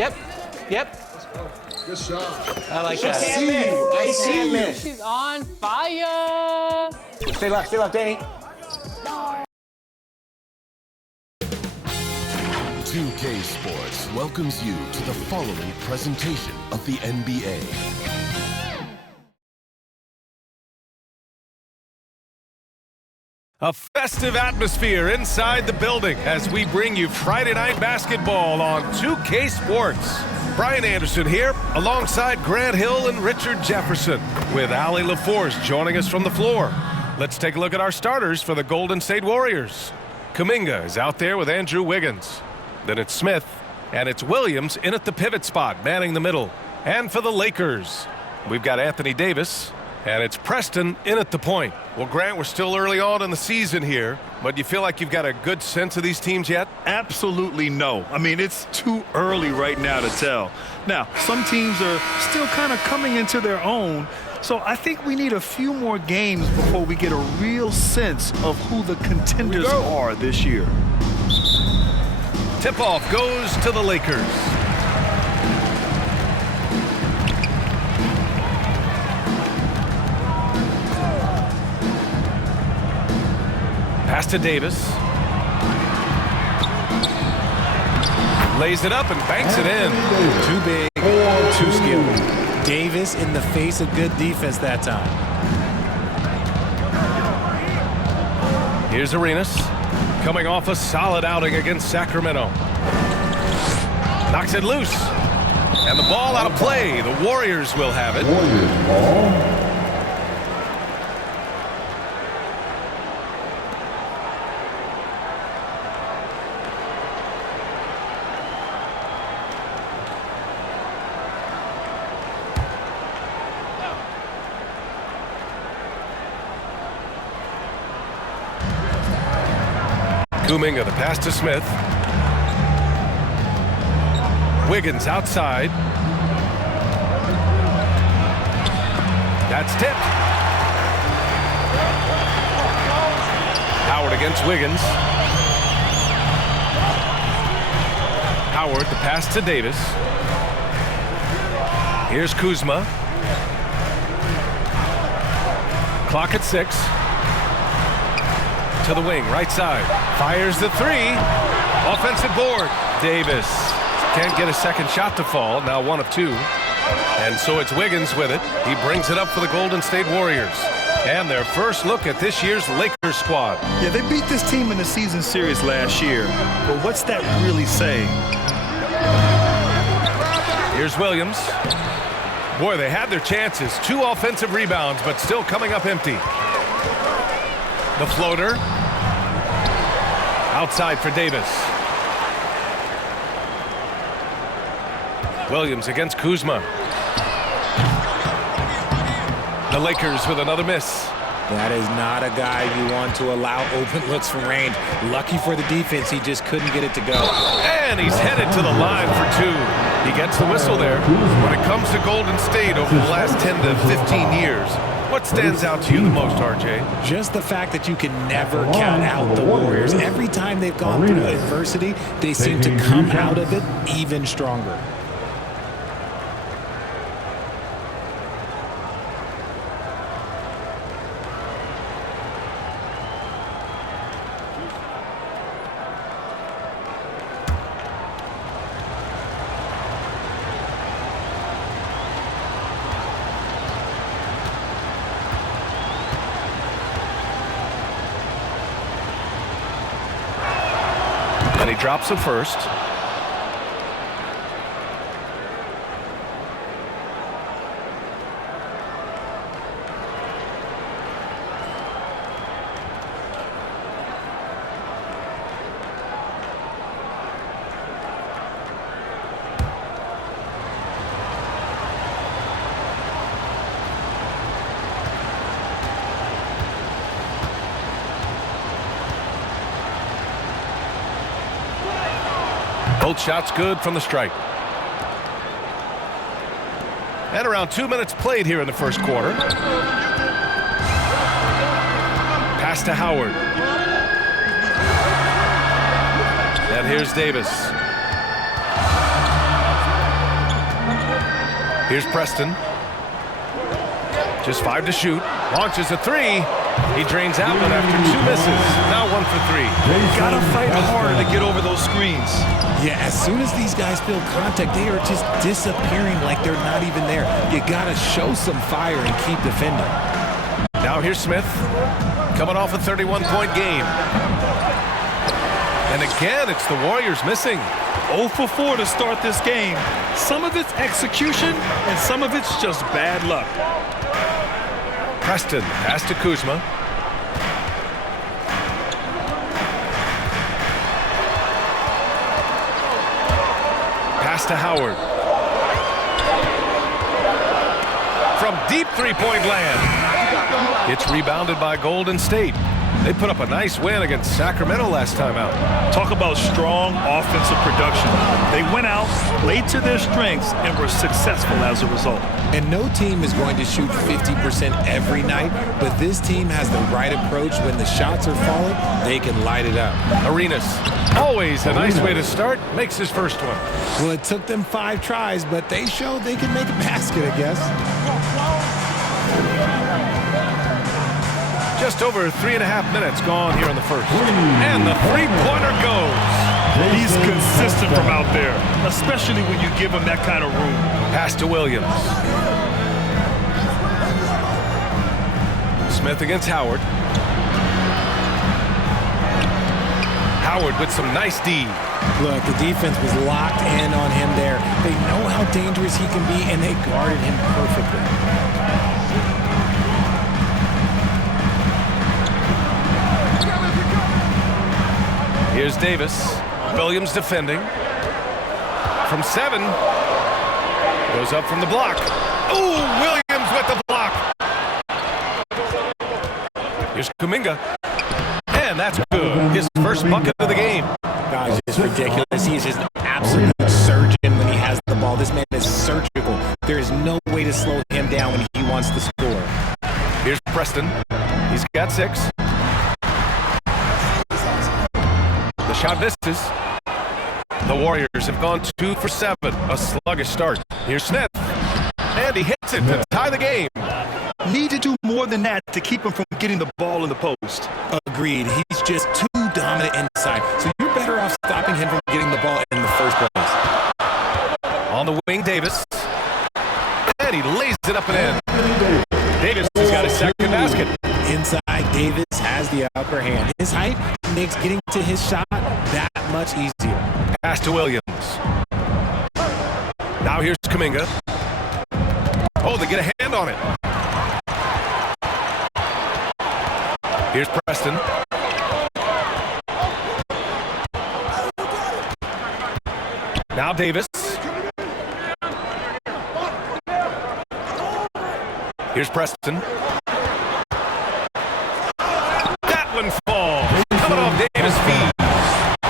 Yep. Yep. Good shot. I like that. I see you. She's on fire. Stay left, Danny. 2K Sports welcomes you to the following presentation of the NBA. A festive atmosphere inside the building as we bring you Friday Night Basketball on 2K Sports. Brian Anderson here alongside Grant Hill and Richard Jefferson with Allie LaForce joining us from the floor. Let's take a look at our starters for the Golden State Warriors. Kum'inga is out there with Andrew Wiggins. Then it's Smith, and it's Williams in at the pivot spot, manning the middle. And for the Lakers, we've got Anthony Davis, and it's Preston in at the point. Well, Grant, we're still early on in the season here, but do you feel like you've got a good sense of these teams yet? Absolutely no. I mean, it's too early right now to tell. Now, some teams are still kind of coming into their own, so I think we need a few more games before we get a real sense of who the contenders are this year. Tip-off goes to the Lakers. Pass to Davis. Lays it up and banks it in. Too big, too skilled. Davis in the face of good defense that time. Here's Arenas. Coming off a solid outing against Sacramento. Knocks it loose. And the ball out of play. The Warriors will have it. Kum'inga, the pass to Smith. Wiggins outside. That's tipped. Howard against Wiggins. Howard, the pass to Davis. Here's Kuzma. Clock at 6. To the wing, right side. Fires the three. Offensive board. Davis can't get a second shot to fall. Now 1 of 2. And so it's Wiggins with it. He brings it up for the Golden State Warriors. And their first look at this year's Lakers squad. Yeah, they beat this team in the season series last year. But what's that really saying? Here's Williams. Boy, they had their chances. 2 offensive rebounds, but still coming up empty. The floater. Outside for Davis. Williams against Kuzma. The Lakers with another miss. That is not a guy you want to allow open looks from range. Lucky for the defense, he just couldn't get it to go. And he's headed to the line for 2. He gets the whistle there. When it comes to Golden State over the last 10 to 15 years, what stands out to you the most, RJ? Just the fact that you can never count out the Warriors. Every time they've gone through adversity, they seem to come out of it even stronger. And he drops it first. Both shots good from the stripe. And around 2 minutes played here in the first quarter. Pass to Howard. And here's Davis. Here's Preston. Just 5 to shoot. Launches a 3. He drains that one after 2 misses. Now 1 for 3. Gotta fight harder to get over those screens. Yeah, as soon as these guys feel contact, they are just disappearing like they're not even there. You gotta show some fire and keep defending. Now here's Smith, coming off a 31-point game. And again, it's the Warriors missing. 0 for 4 to start this game. Some of it's execution, and some of it's just bad luck. Preston, pass to Kuzma. Pass to Howard. From deep three-point land. It's rebounded by Golden State. They put up a nice win against Sacramento last time out. Talk about strong offensive production. They went out, played to their strengths, and were successful as a result. And no team is going to shoot 50% every night, but this team has the right approach. When the shots are falling, they can light it up. Arenas, always a nice way to start, makes his first one. Well, it took them 5 tries, but they showed they can make a basket, I guess. Just over 3.5 minutes gone here in the first. And the three-pointer goes. He's consistent from out there, especially when you give him that kind of room. Pass to Williams. Smith against Howard. Howard with some nice D. Look, the defense was locked in on him there. They know how dangerous he can be, and they guarded him perfectly. Here's Davis. Williams defending. From 7. Goes up from the block. Ooh, Williams with the block. Here's Kum'inga. And that's good. His first bucket of the game. Guys, it's ridiculous. He is just an absolute surgeon when he has the ball. This man is surgical. There is no way to slow him down when he wants to score. Here's Preston. He's got 6. The shot misses. The Warriors have gone 2 for 7. A sluggish start. Here's Smith. And he hits it to tie the game. Need to do more than that to keep him from getting the ball in the post. Agreed. He's just too dominant inside. So you're better off stopping him from getting the ball in the first place. On the wing, Davis. And he lays it up and in. Davis has got his second basket. Inside, Davis has the upper hand. His height makes getting to his shot that much easier. Pass to Williams. Now here's Kum'inga. Oh, they get a hand on it. Here's Preston. Now Davis. Here's Preston. That one falls. Coming off Davis' feet.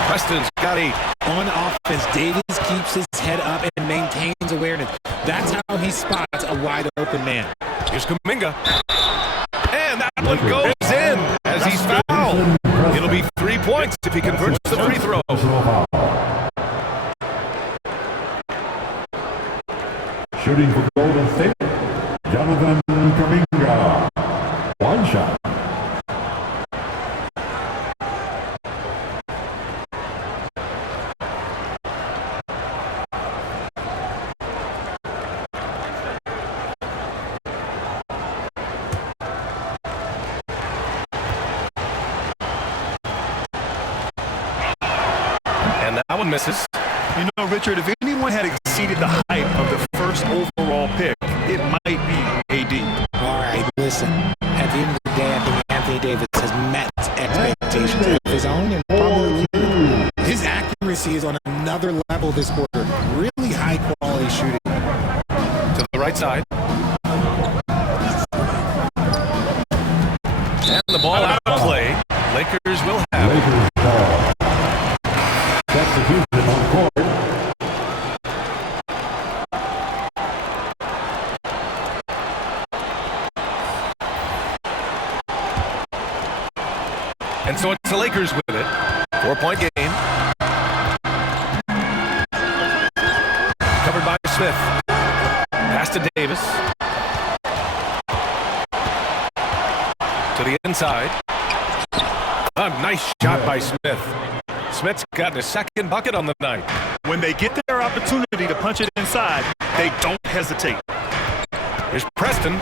Preston's got 8. On offense, Davis keeps his head up and maintains awareness. That's how he spots a wide open man. Here's Kum'inga. And that one goes in as he's fouled. It'll be 3 points if he converts the free throw. Shooting for Golden State, Jonathan Kum'inga. 1 shot. And that one misses. You know, Richard, if anyone had exceeded the hype of the first overall pick, it might be AD. All right, listen. At the end of the day, I think Anthony Davis has met expectations of his own and probably his accuracy is on another level this quarter. Really high quality shooting. To the right side. And the ball out of play. Lakers will have it. Lakers ball. Substitution on court. And so it's the Lakers with it. 4-point game. Covered by Smith. Pass to the inside. A nice shot by Smith. Smith's got his second bucket on the night. When they get their opportunity to punch it inside, they don't hesitate. Here's Preston.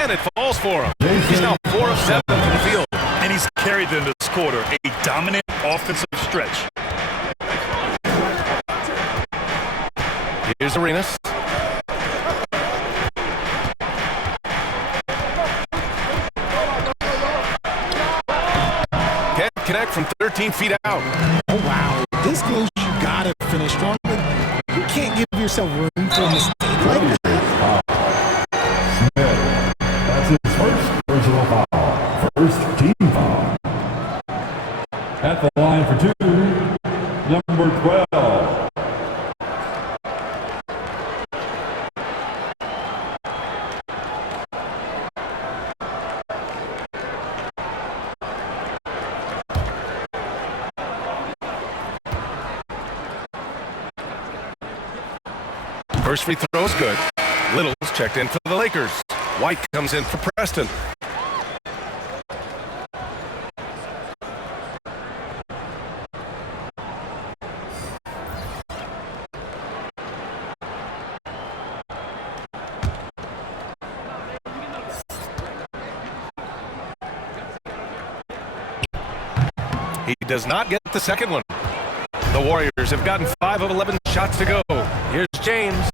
And it falls for him. He's now 4 of 7 from the field. And he's carried them this quarter, a dominant offensive stretch. Here's Arenas. Can't connect from 13 feet out. Oh, wow. This close, you got to finish strong. You can't give yourself room for a mistake like that. Smith. That's his first personal foul. First team foul. At the line for 2, number 12. First free throw is good. Little's checked in for the Lakers. White comes in for Preston. He does not get the second one. The Warriors have gotten 5 of 11 shots to go. Here's James.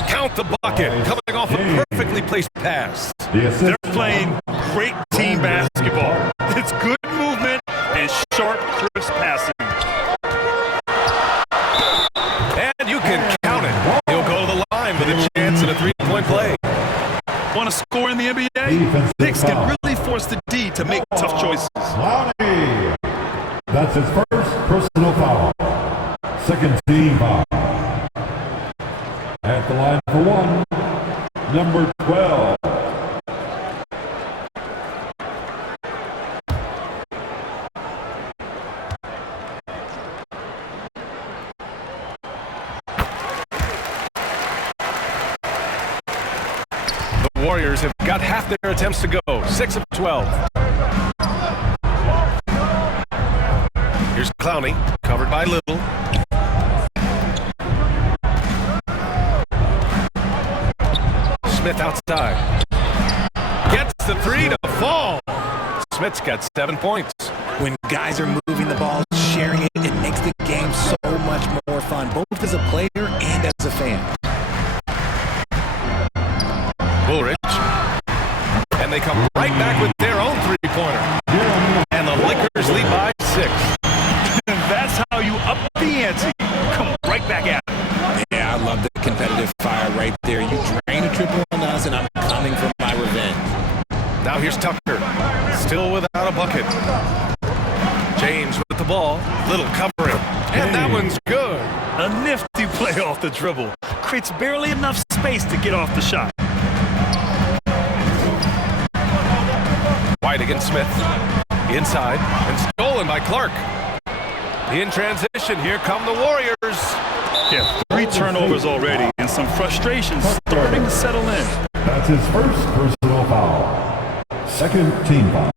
Count the bucket, coming off a perfectly placed pass. They're playing great team basketball. It's good movement and sharp, crisp passing. And you can count it. He'll go to the line with a chance at a three-point play. Want to score in the NBA? Knicks can really force the D to make tough choices. Lonnie. That's his first personal foul. Second team foul. At the line for 1, number 12. The Warriors have got half their attempts to go, 6 of 12. Here's Clowney, covered by Little. Smith outside. Gets the 3 to fall. Smith's got 7 points. When guys are moving the ball, sharing it, it makes the game so much more fun, both as a player and as a fan. Bullrich. And they come right back with their own three-pointer. And the Lakers lead by 6. That's how you up the ante. Come right back at it. Yeah, I love the competitive fire right there. You drain a triple on us, and I'm coming for my revenge. Now here's Tucker. Still without a bucket. James with the ball. Little covering. And that one's good. A nifty play off the dribble. Creates barely enough space to get off the shot. White against Smith. Inside. And stolen by Clark. In transition, here come the Warriors. Yeah, 3 turnovers already and some frustration starting to settle in. That's his first personal foul. Second team foul.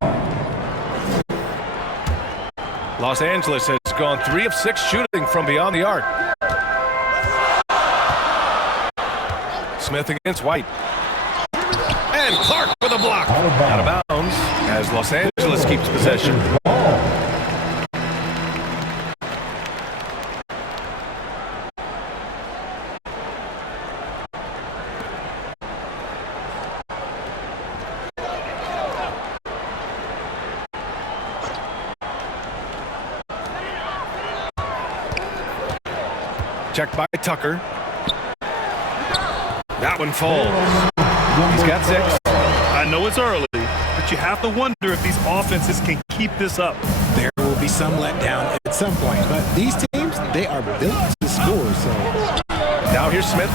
Los Angeles has gone 3 of 6 shooting from beyond the arc. Smith against White. And Clark with a block. Out of bounds as Los Angeles keeps possession. Checked by Tucker. That one falls. He's got 6. I know it's early, but you have to wonder if these offenses can keep this up. There will be some letdown at some point, but these teams, they are built to score, so. Now here's Smith.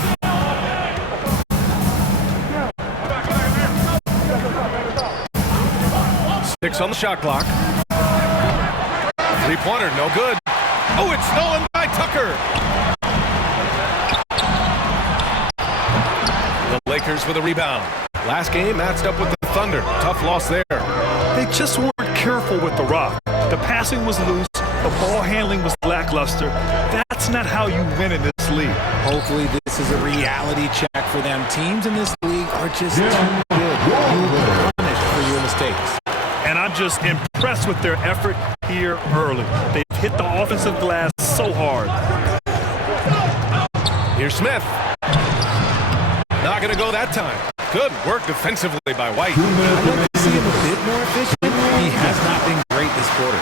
Six on the shot clock. Three-pointer, no good. Oh, it's stolen by Tucker. The Lakers with a rebound. Last game matched up with the Thunder. Tough loss there. They just weren't careful with the rock. The passing was loose. The ball handling was lackluster. That's not how you win in this league. Hopefully this is a reality check for them. Teams in this league are just too good. You will be punished for your mistakes. And I'm just impressed with their effort here early. They've hit the offensive glass so hard. Here's Smith. Not going to go that time. Good work defensively by White. I'd like to see him a bit more efficient. He has not been great this quarter.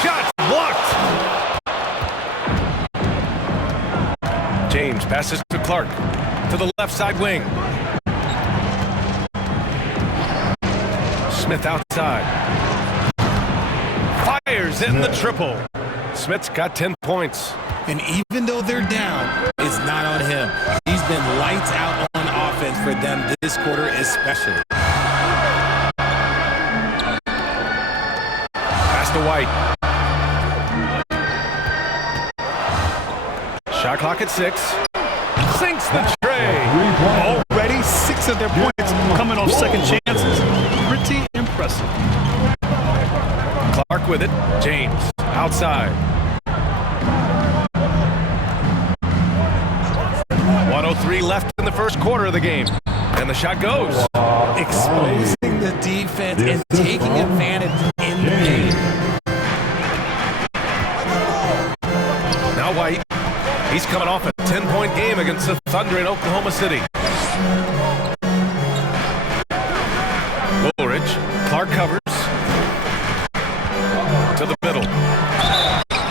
Shot blocked. James passes to Clark to the left side wing. Smith outside. Fires in the triple. Smith's got 10 points. And even though they're down, it's not on him. He's been lights out on offense for them this quarter especially. Pass to White. Shot clock at 6. Sinks the tray. Already 6 of their points coming off second chances. Pretty impressive. Clark with it. James outside. 1:03 left in the first quarter of the game. And the shot goes. Exposing the defense and taking advantage in the paint. Now White. He's coming off a 10-point game against the Thunder in Oklahoma City. Woolridge. Clark covers. To the middle.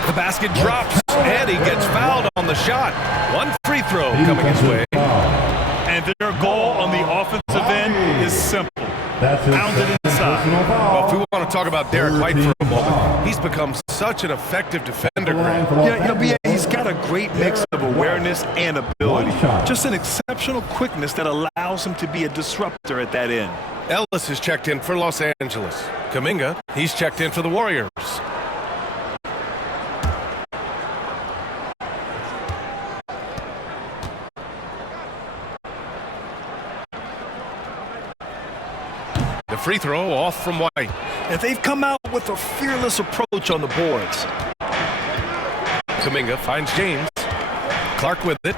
The basket drops, and he gets fouled on the shot. One free throw coming his way. And their goal on the offensive end is simple. Pound it inside. Well, if we want to talk about Derek White for a moment, he's become such an effective defender, Grant. Yeah, he's got a great mix of awareness and ability. Just an exceptional quickness that allows him to be a disruptor at that end. Ellis is checked in for Los Angeles. Kum'inga, he's checked in for the Warriors. The free throw off from White. And they've come out with a fearless approach on the boards. Kum'inga finds James. Clark with it.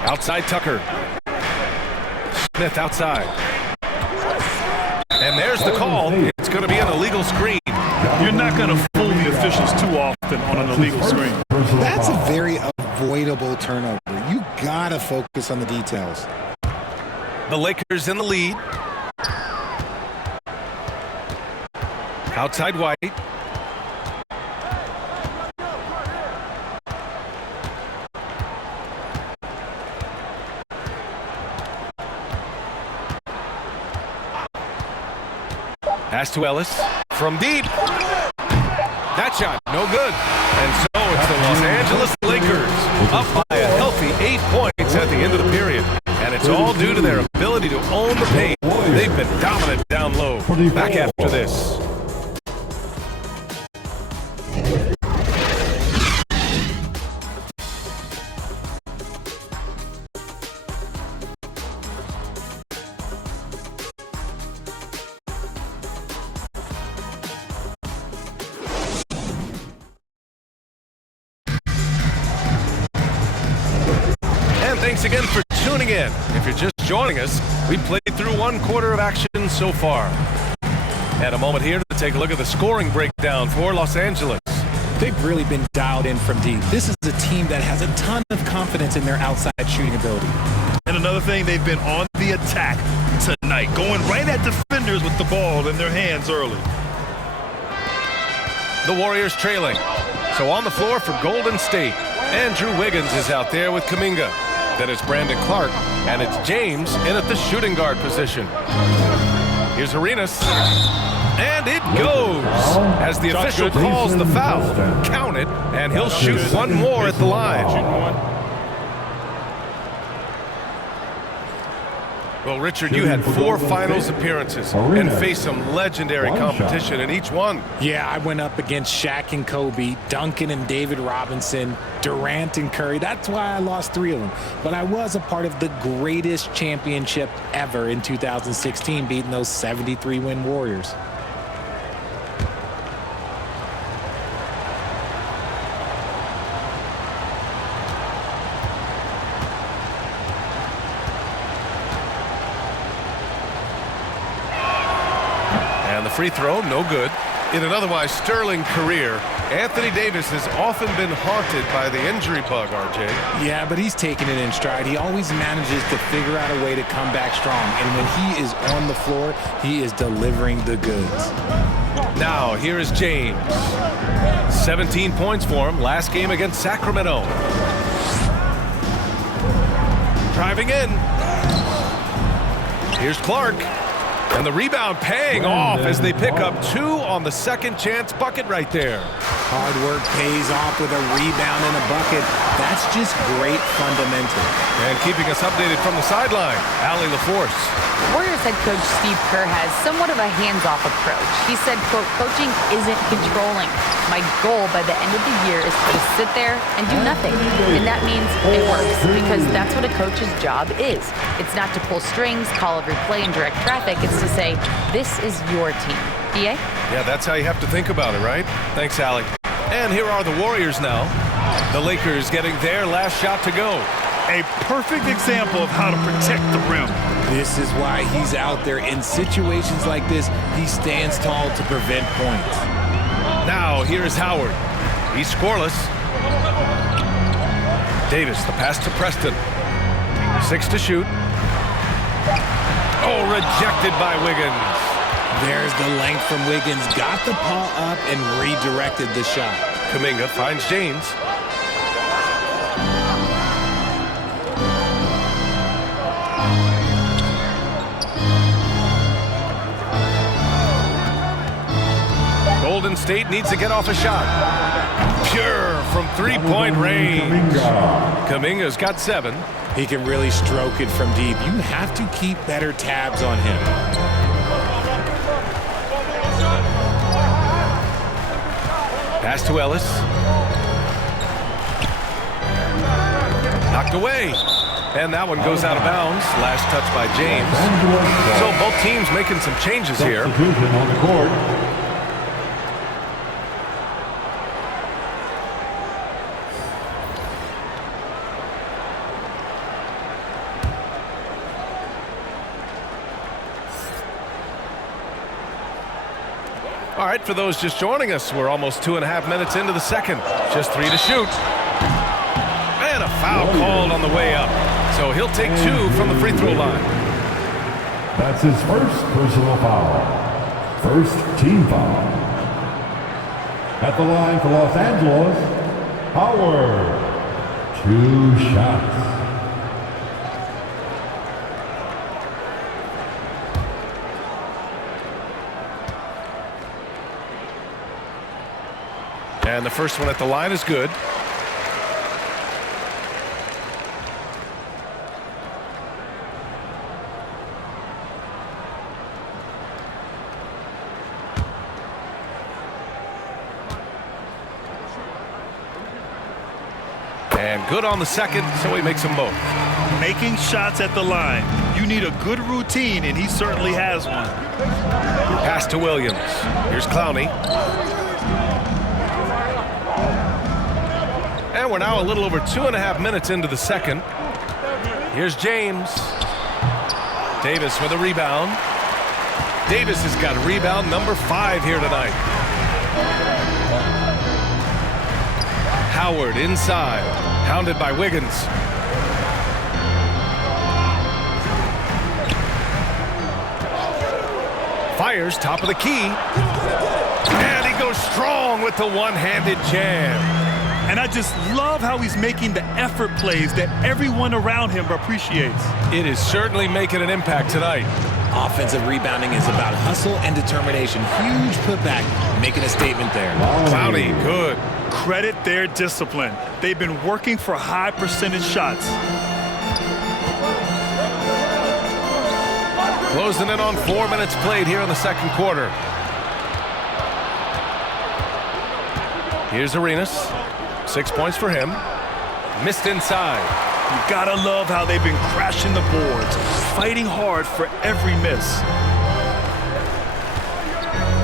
Outside Tucker. Smith outside. And there's the call. It's going to be an illegal screen. You're not going to fool the officials too often on an illegal screen. That's a very avoidable turnover. You gotta focus on the details. The Lakers in the lead. Outside White. Pass to Ellis from deep. That shot, no good. And so it's the Los Angeles Lakers up by a healthy 8 points at the end of the period. And it's all due to their ability to own the paint. They've been dominant down low. Back after this. Thanks again for tuning in. If you're just joining us, we played through one quarter of action so far. And a moment here to take a look at the scoring breakdown for Los Angeles. They've really been dialed in from deep. This is a team that has a ton of confidence in their outside shooting ability. And another thing, they've been on the attack tonight, going right at defenders with the ball in their hands early. The Warriors trailing. So on the floor for Golden State, Andrew Wiggins is out there with Kum'inga. Then it's Brandon Clark, and it's James in at the shooting guard position. Here's Arenas, and it goes as the official calls the foul. Count it, and he'll shoot one more at the line. Well, Richard, you had 4 finals appearances and faced some legendary competition in each one. Yeah, I went up against Shaq and Kobe, Duncan and David Robinson, Durant and Curry. That's why I lost 3 of them. But I was a part of the greatest championship ever in 2016, beating those 73-win Warriors. Free throw, no good. In an otherwise sterling career, Anthony Davis has often been haunted by the injury bug, RJ. Yeah, but he's taking it in stride. He always manages to figure out a way to come back strong. And when he is on the floor, he is delivering the goods. Now, here is James. 17 points for him last game against Sacramento. Driving in. Here's Clark. And the rebound paying off as they pick up 2 on the second chance bucket right there. Hard work pays off with a rebound and a bucket. That's just great fundamental. And keeping us updated from the sideline, Allie LaForce. Warriors head coach Steve Kerr has somewhat of a hands-off approach. He said, quote, coaching isn't controlling. My goal by the end of the year is to just sit there and do nothing. And that means it works because that's what a coach's job is. It's not to pull strings, call every play, and direct traffic. It's to say, this is your team. DA? Yeah, that's how you have to think about it, right? Thanks, Allie. And here are the Warriors now. The Lakers getting their last shot to go. A perfect example of how to protect the rim. This is why he's out there. In situations like this, he stands tall to prevent points. Now, here's Howard. He's scoreless. Davis, the pass to Preston. 6 to shoot. Oh, rejected by Wiggins. There's the length from Wiggins. Got the paw up and redirected the shot. Kum'inga finds James. Golden State needs to get off a shot. Pure from 3-point range. Kum'inga's got 7. He can really stroke it from deep. You have to keep better tabs on him. Pass to Ellis. Knocked away. And that one goes out of bounds. Last touch by James. So both teams making some changes here. Substitution on the court. All right, for those just joining us, we're almost 2.5 minutes into the second. Just 3 to shoot. And a foul called on the way up. So he'll take 2 from the free throw line. That's his first personal foul. First team foul. At the line for Los Angeles, Howard. 2 shots. And the first one at the line is good. And good on the second, so he makes them both. Making shots at the line. You need a good routine, and he certainly has one. Pass to Williams. Here's Clowney. And we're now a little over 2.5 minutes into the second. Here's James. Davis with a rebound. Davis has got rebound number 5 here tonight. Howard inside, hounded by Wiggins. Fires top of the key. And he goes strong with the one-handed jam. And I just love how he's making the effort plays that everyone around him appreciates. It is certainly making an impact tonight. Offensive rebounding is about hustle and determination. Huge putback, making a statement there. Clowney, good. Credit their discipline. They've been working for high percentage shots. Closing in on 4 minutes played here in the second quarter. Here's Arenas. 6 points for him. Missed inside. You gotta love how they've been crashing the boards, fighting hard for every miss.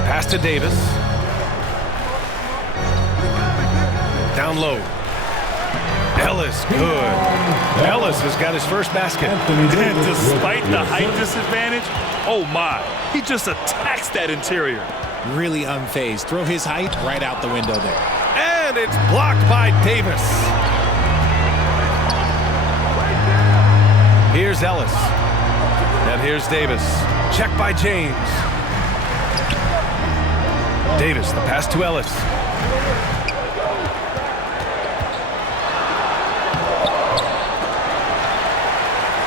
Pass to Davis. Down low. Ellis, good. Ellis has got his first basket. And despite the height disadvantage, oh my, he just attacks that interior. Really unfazed. Throw his height right out the window there. And it's blocked by Davis. Here's Ellis. And here's Davis. Check by James. Davis, the pass to Ellis.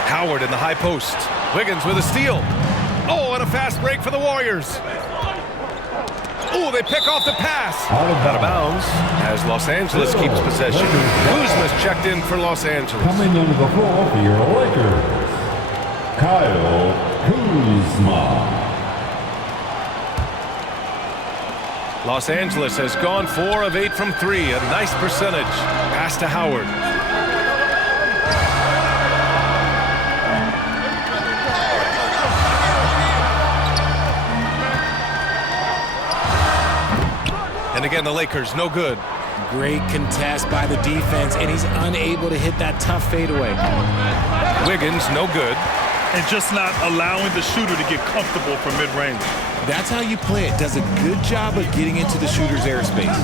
Howard in the high post. Wiggins with a steal. Oh, and a fast break for the Warriors. Oh, they pick off the pass. Out of bounds as Los Angeles keeps possession. Kuzma's checked in for Los Angeles. Coming onto the floor for your Lakers, Kyle Kuzma. Los Angeles has gone 4 of 8 from 3. A nice percentage. Pass to Howard. And again, the Lakers, no good. Great contest by the defense, and he's unable to hit that tough fadeaway. Wiggins, no good. And just not allowing the shooter to get comfortable from mid-range. That's how you play it. Does a good job of getting into the shooter's airspace.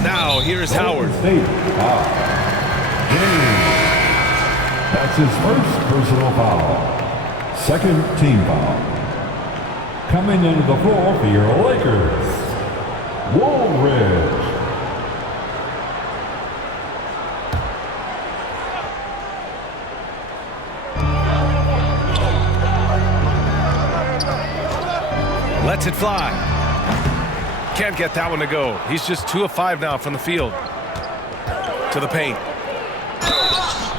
Now, here's Howard. That's his first personal foul. Second team foul. Coming into the floor for your Lakers, Woolridge. Lets it fly. Can't get that one to go. He's just 2 of 5 now from the field. To the paint.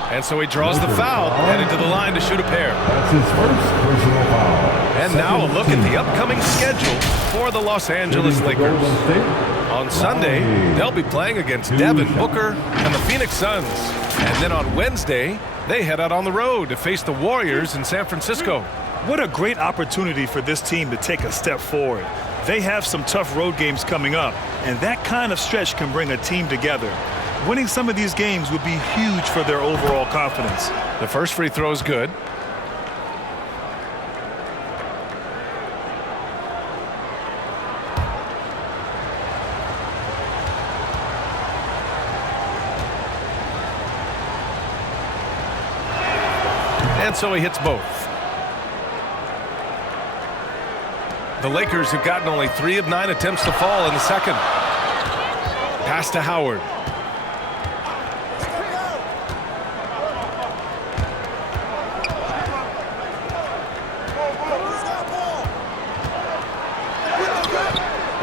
And so he draws the foul, heading to the line to shoot a pair. That's his first personal foul. And now a look at the upcoming schedule for the Los Angeles Lakers. On Sunday, they'll be playing against Devin Booker and the Phoenix Suns. And then on Wednesday, they head out on the road to face the Warriors in San Francisco. What a great opportunity for this team to take a step forward. They have some tough road games coming up, and that kind of stretch can bring a team together. Winning some of these games would be huge for their overall confidence. The first free throw is good. And so he hits both. The Lakers have gotten only 3 of 9 attempts to fall in the second. Pass to Howard.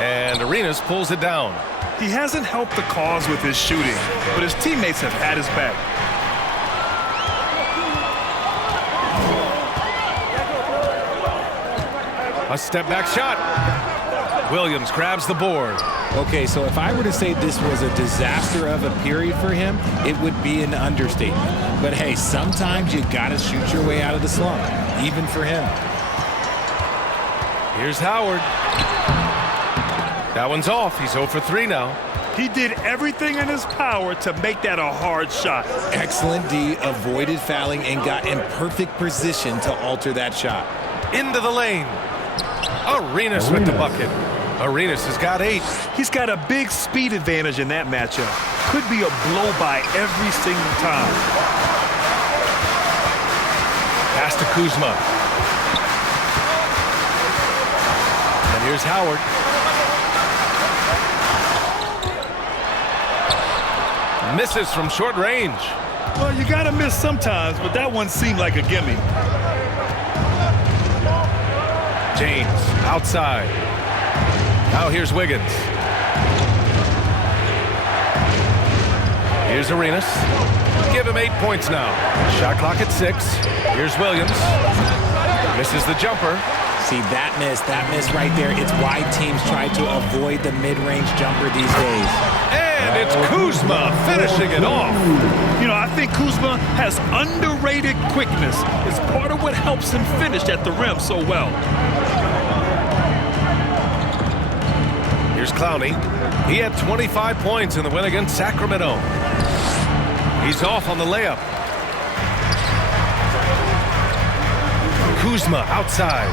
And Arenas pulls it down. He hasn't helped the cause with his shooting, but his teammates have had his back. A step back shot. Williams grabs the board. Okay, so if I were to say this was a disaster of a period for him, it would be an understatement. But hey, sometimes you gotta shoot your way out of the slump, even for him. Here's Howard. That one's off. He's 0 for 3 now. He did everything in his power to make that a hard shot. Excellent D, avoided fouling and got in perfect position to alter that shot. Into the lane. Arenas with the bucket. Arenas has got 8. He's got a big speed advantage in that matchup. Could be a blow by every single time. Pass to Kuzma. And here's Howard. Misses from short range. Well, you gotta miss sometimes, but that one seemed like a gimme. James outside. Now here's Wiggins. Here's Arenas. Give him 8 points now. Shot clock at 6. Here's Williams. Misses the jumper. See, that miss right there. It's why teams try to avoid the mid-range jumper these days. And it's Kuzma finishing it off. You know, I think Kuzma has underrated quickness. It's part of what helps him finish at the rim so well. Here's Clowney. He had 25 points in the win against Sacramento. He's off on the layup. Kuzma outside.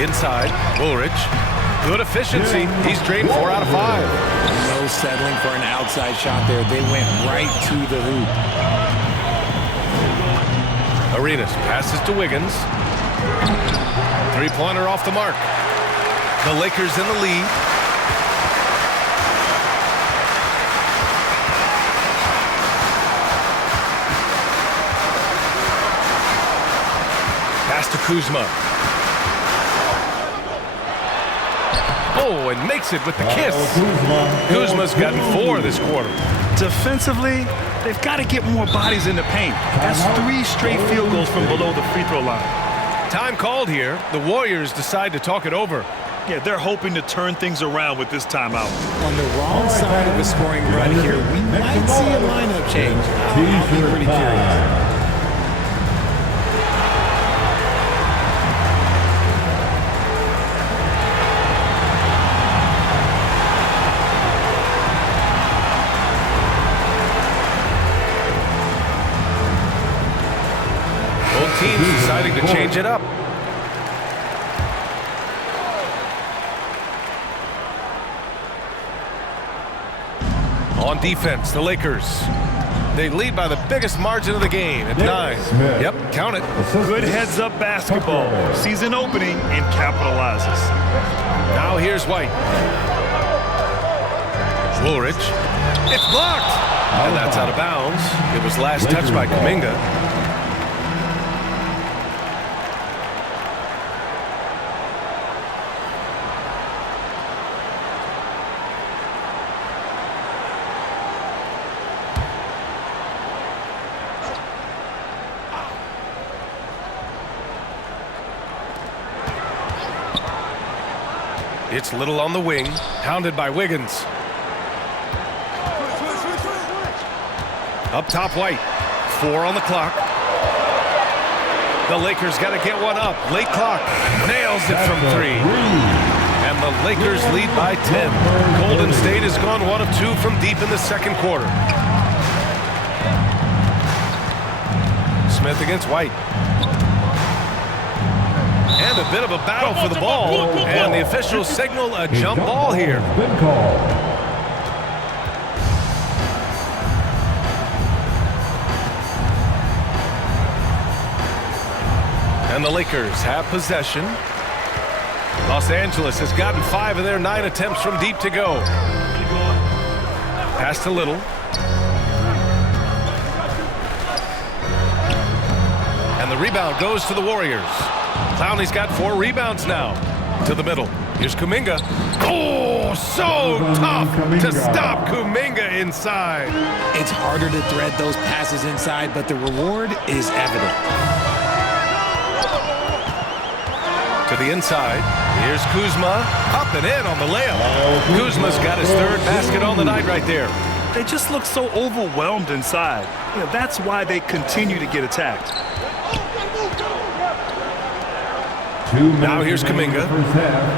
Inside, Woolridge. Good efficiency. He's drained 4 out of 5. No settling for an outside shot there. They went right to the hoop. Arenas passes to Wiggins. Three-pointer off the mark. The Lakers in the lead. Pass to Kuzma. Oh, and makes it with the kiss. Kuzma's gotten 4 this quarter. Defensively, they've got to get more bodies in the paint. That's 3 straight field goals from below the free throw line. Time called here. The Warriors decide to talk it over. Yeah, they're hoping to turn things around with this timeout. On the wrong side of a scoring run here, we might see a lineup change. I'll be pretty curious. Teams deciding to change it up. On defense, the Lakers. They lead by the biggest margin of the game at 9. Yep, count it. Good heads-up basketball. Season opening and capitalizes. Now here's White. Woolridge. It's blocked. And that's out of bounds. It was last touched by Kum'inga. It's Little on the wing, hounded by Wiggins. Up top, White. 4 on the clock. The Lakers got to get one up. Late clock. Nails it from 3. And the Lakers lead by 10. Golden State has gone 1 of 2 from deep in the second quarter. Smith against White. And a bit of a battle for the ball. And the officials signal a jump ball here. Good call. And the Lakers have possession. Los Angeles has gotten 5 of their 9 attempts from deep to go. Pass to Little. And the rebound goes to the Warriors. Clowney's got 4 rebounds now. To the middle. Here's Kum'inga. Oh, so tough to stop Kum'inga inside. It's harder to thread those passes inside, but the reward is evident. To the inside. Here's Kuzma. Up and in on the layup. Kuzma's got his 3rd basket on the night right there. They just look so overwhelmed inside. You know, that's why they continue to get attacked. Now here's Kum'inga.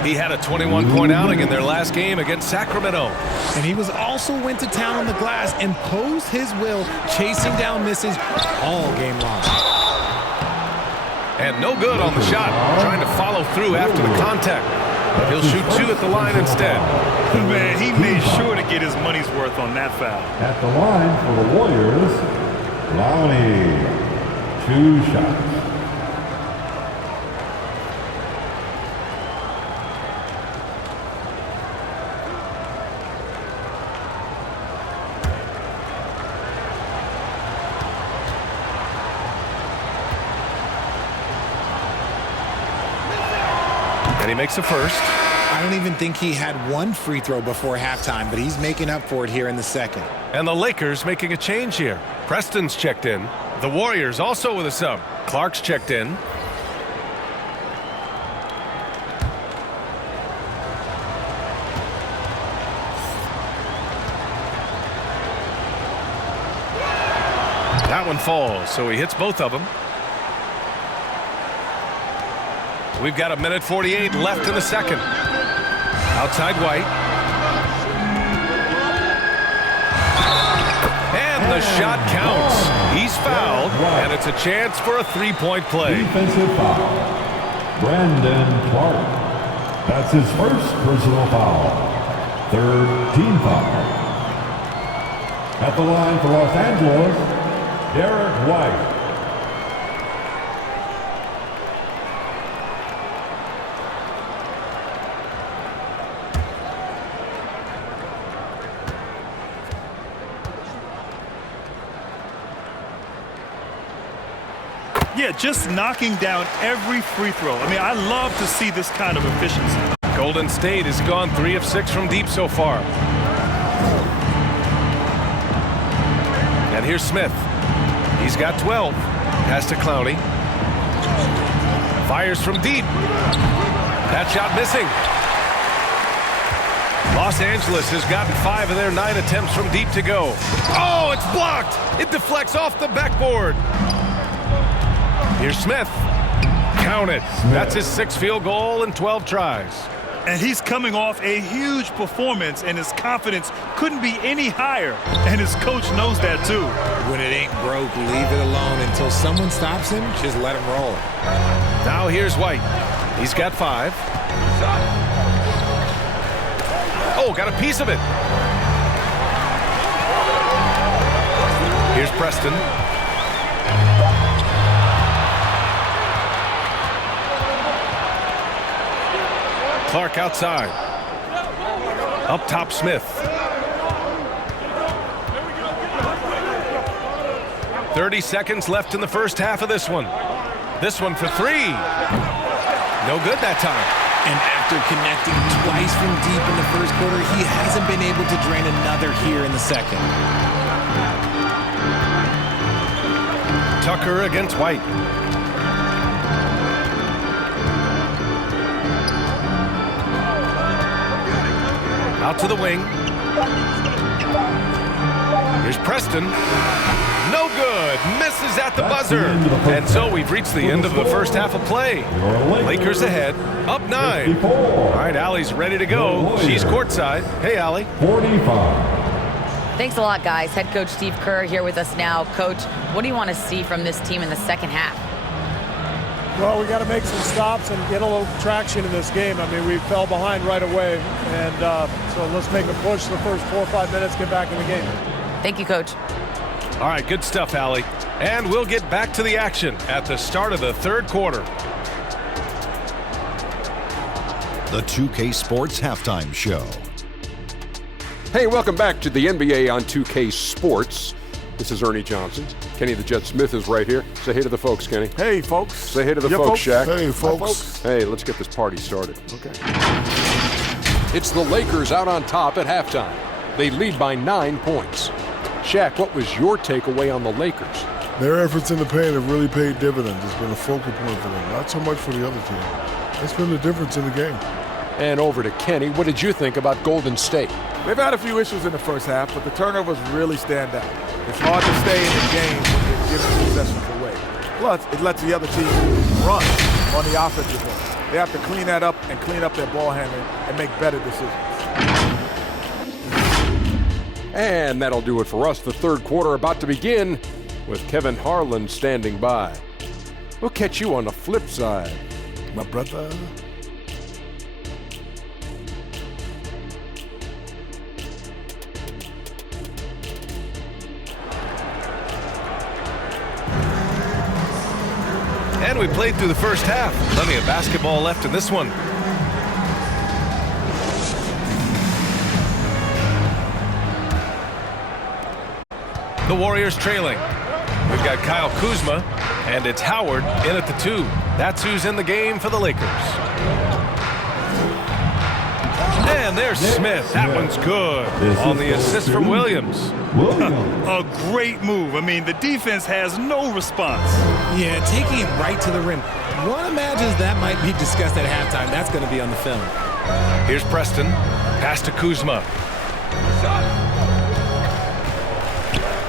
He had a 21-point outing in their last game against Sacramento. And he was also went to town on the glass and posed his will, chasing down misses all game long. And no good on the shot. Trying to follow through after the contact. He'll shoot 2 at the line instead. Man, he made sure to get his money's worth on that foul. At the line for the Warriors, Clowney. 2 shots. And he makes a first. I don't even think he had 1 free throw before halftime, but he's making up for it here in the second. And the Lakers making a change here. Preston's checked in. The Warriors also with a sub. Clark's checked in. That one falls, so he hits both of them. We've got 1:48 left in the second. Outside White. And the shot counts. He's fouled, and it's a chance for a three-point play. Defensive foul. Brandon Clark. That's his first personal foul. Third team foul. At the line for Los Angeles, Derek White. Yeah, just knocking down every free throw. I mean, I love to see this kind of efficiency. Golden State has gone 3 of 6 from deep so far. And here's Smith. He's got 12. Pass to Clowney. Fires from deep. That shot missing. Los Angeles has gotten 5 of their 9 attempts from deep to go. Oh, it's blocked. It deflects off the backboard. Here's Smith. Count it. That's his 6th field goal in 12 tries. And he's coming off a huge performance, and his confidence couldn't be any higher. And his coach knows that, too. When it ain't broke, leave it alone until someone stops him. Just let him roll. Now here's White. He's got 5. Oh, got a piece of it. Here's Preston. Clark outside. Up top, Smith. 30 seconds left in the first half of this one. This one for 3. No good that time. And after connecting twice from deep in the first quarter, he hasn't been able to drain another here in the second. Tucker against White. Out to the wing. Here's Preston. No good. Misses at the buzzer. And so we've reached the end of the first half of play. Lakers ahead. Up 9. All right, Allie's ready to go. She's courtside. Hey, Allie. 45. Thanks a lot, guys. Head coach Steve Kerr here with us now. Coach, what do you want to see from this team in the second half? Well, we got to make some stops and get a little traction in this game. I mean, we fell behind right away, and so let's make a push the first 4 or 5 minutes, get back in the game. Thank you, Coach. All right, good stuff, Allie. And we'll get back to the action at the start of the third quarter. The 2K Sports Halftime Show. Hey, welcome back to the NBA on 2K Sports. This is Ernie Johnson. Kenny the Jet Smith is right here. Say hey to the folks, Kenny. Hey, folks. Say hey to the folks, Shaq. Hey, folks. Hey, let's get this party started. Okay. It's the Lakers out on top at halftime. They lead by 9 points. Shaq, what was your takeaway on the Lakers? Their efforts in the paint have really paid dividends. It's been a focal point for them, not so much for the other team. That's been the difference in the game. And over to Kenny. What did you think about Golden State? They've had a few issues in the first half, but the turnovers really stand out. It's hard to stay in the game when you're giving possessions away. Plus, it lets the other team run on the offensive end. They have to clean that up and clean up their ball handling and make better decisions. And that'll do it for us. The third quarter about to begin with Kevin Harlan standing by. We'll catch you on the flip side, my brother. And we played through the first half. Plenty of basketball left in this one. The Warriors trailing. We've got Kyle Kuzma, and it's Howard in at the 2. That's who's in the game for the Lakers. And there's Smith. That one's good. On the assist from Williams. A great move. I mean, the defense has no response. Yeah, taking it right to the rim. One imagines that might be discussed at halftime. That's going to be on the film. Here's Preston. Pass to Kuzma.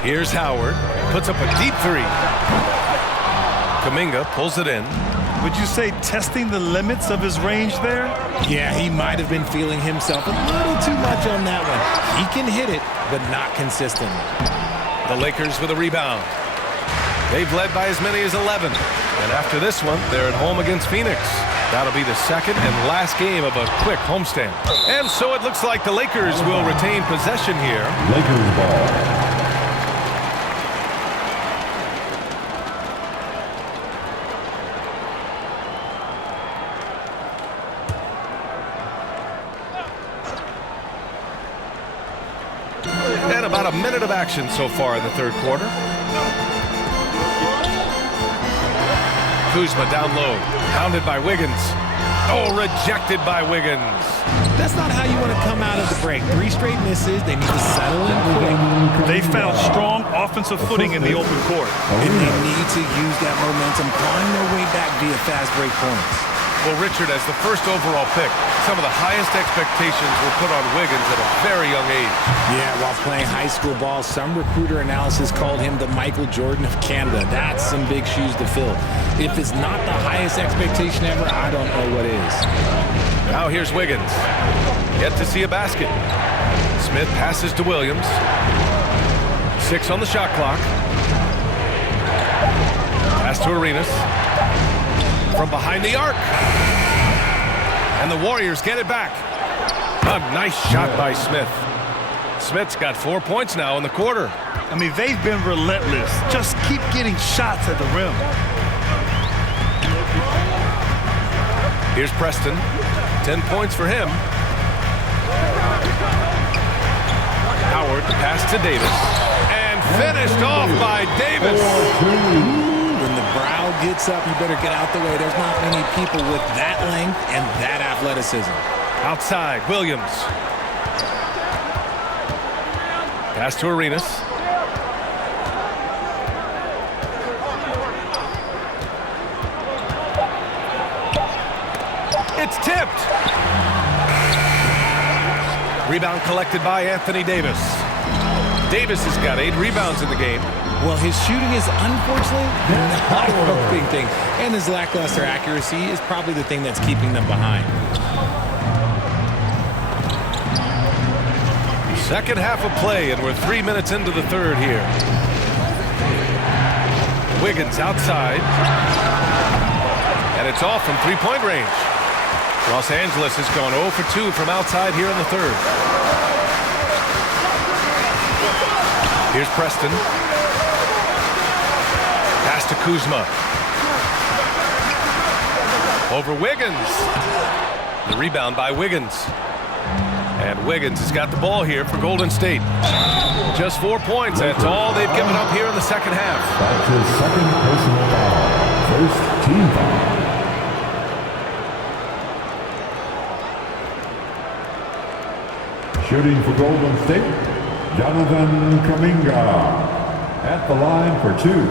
Here's Howard. Puts up a deep three. Kum'inga pulls it in. Would you say testing the limits of his range there? Yeah, he might have been feeling himself a little too much on that one. He can hit it, but not consistently. The Lakers with a rebound. They've led by as many as 11. And after this one, they're at home against Phoenix. That'll be the second and last game of a quick homestand. And so it looks like the Lakers will retain possession here. Lakers ball. And about a minute of action so far in the third quarter. Kuzma down low, pounded by Wiggins. Oh, rejected by Wiggins. That's not how you want to come out of the break. 3 straight misses. They need to settle in quick. They found strong offensive footing in the open court. And they need to use that momentum, clawing their way back via fast break points. Well, Richard, as the first overall pick, some of the highest expectations were put on Wiggins at a very young age. Yeah, while playing high school ball, some recruiter analysis called him the Michael Jordan of Canada. That's some big shoes to fill. If it's not the highest expectation ever, I don't know what is. Now here's Wiggins. Yet to see a basket. Smith passes to Williams. 6 on the shot clock. Pass to Arenas. From behind the arc. And the Warriors get it back. A nice shot by Smith. Smith's got 4 points now in the quarter. I mean, they've been relentless. Just keep getting shots at the rim. Here's Preston. 10 points for him. Howard, pass to Davis. And finished off by Davis. When the brow gets up, you better get out the way. There's not many people with that length and that athleticism. Outside, Williams. Pass to Arenas. It's tipped. Rebound collected by Anthony Davis. Davis has got 8 rebounds in the game. Well, his shooting is unfortunately not a helping thing. And his lackluster accuracy is probably the thing that's keeping them behind. Second half of play, and we're 3 minutes into the third here. Wiggins outside. And it's off from 3-point range. Los Angeles has gone 0 for 2 from outside here in the third. Here's Preston. Pass to Kuzma. Over Wiggins. The rebound by Wiggins. And Wiggins has got the ball here for Golden State. Just 4 points. That's all they've given up here in the second half. That's his second personal foul. First team foul. Shooting for Golden State, Jonathan Kum'inga at the line for 2.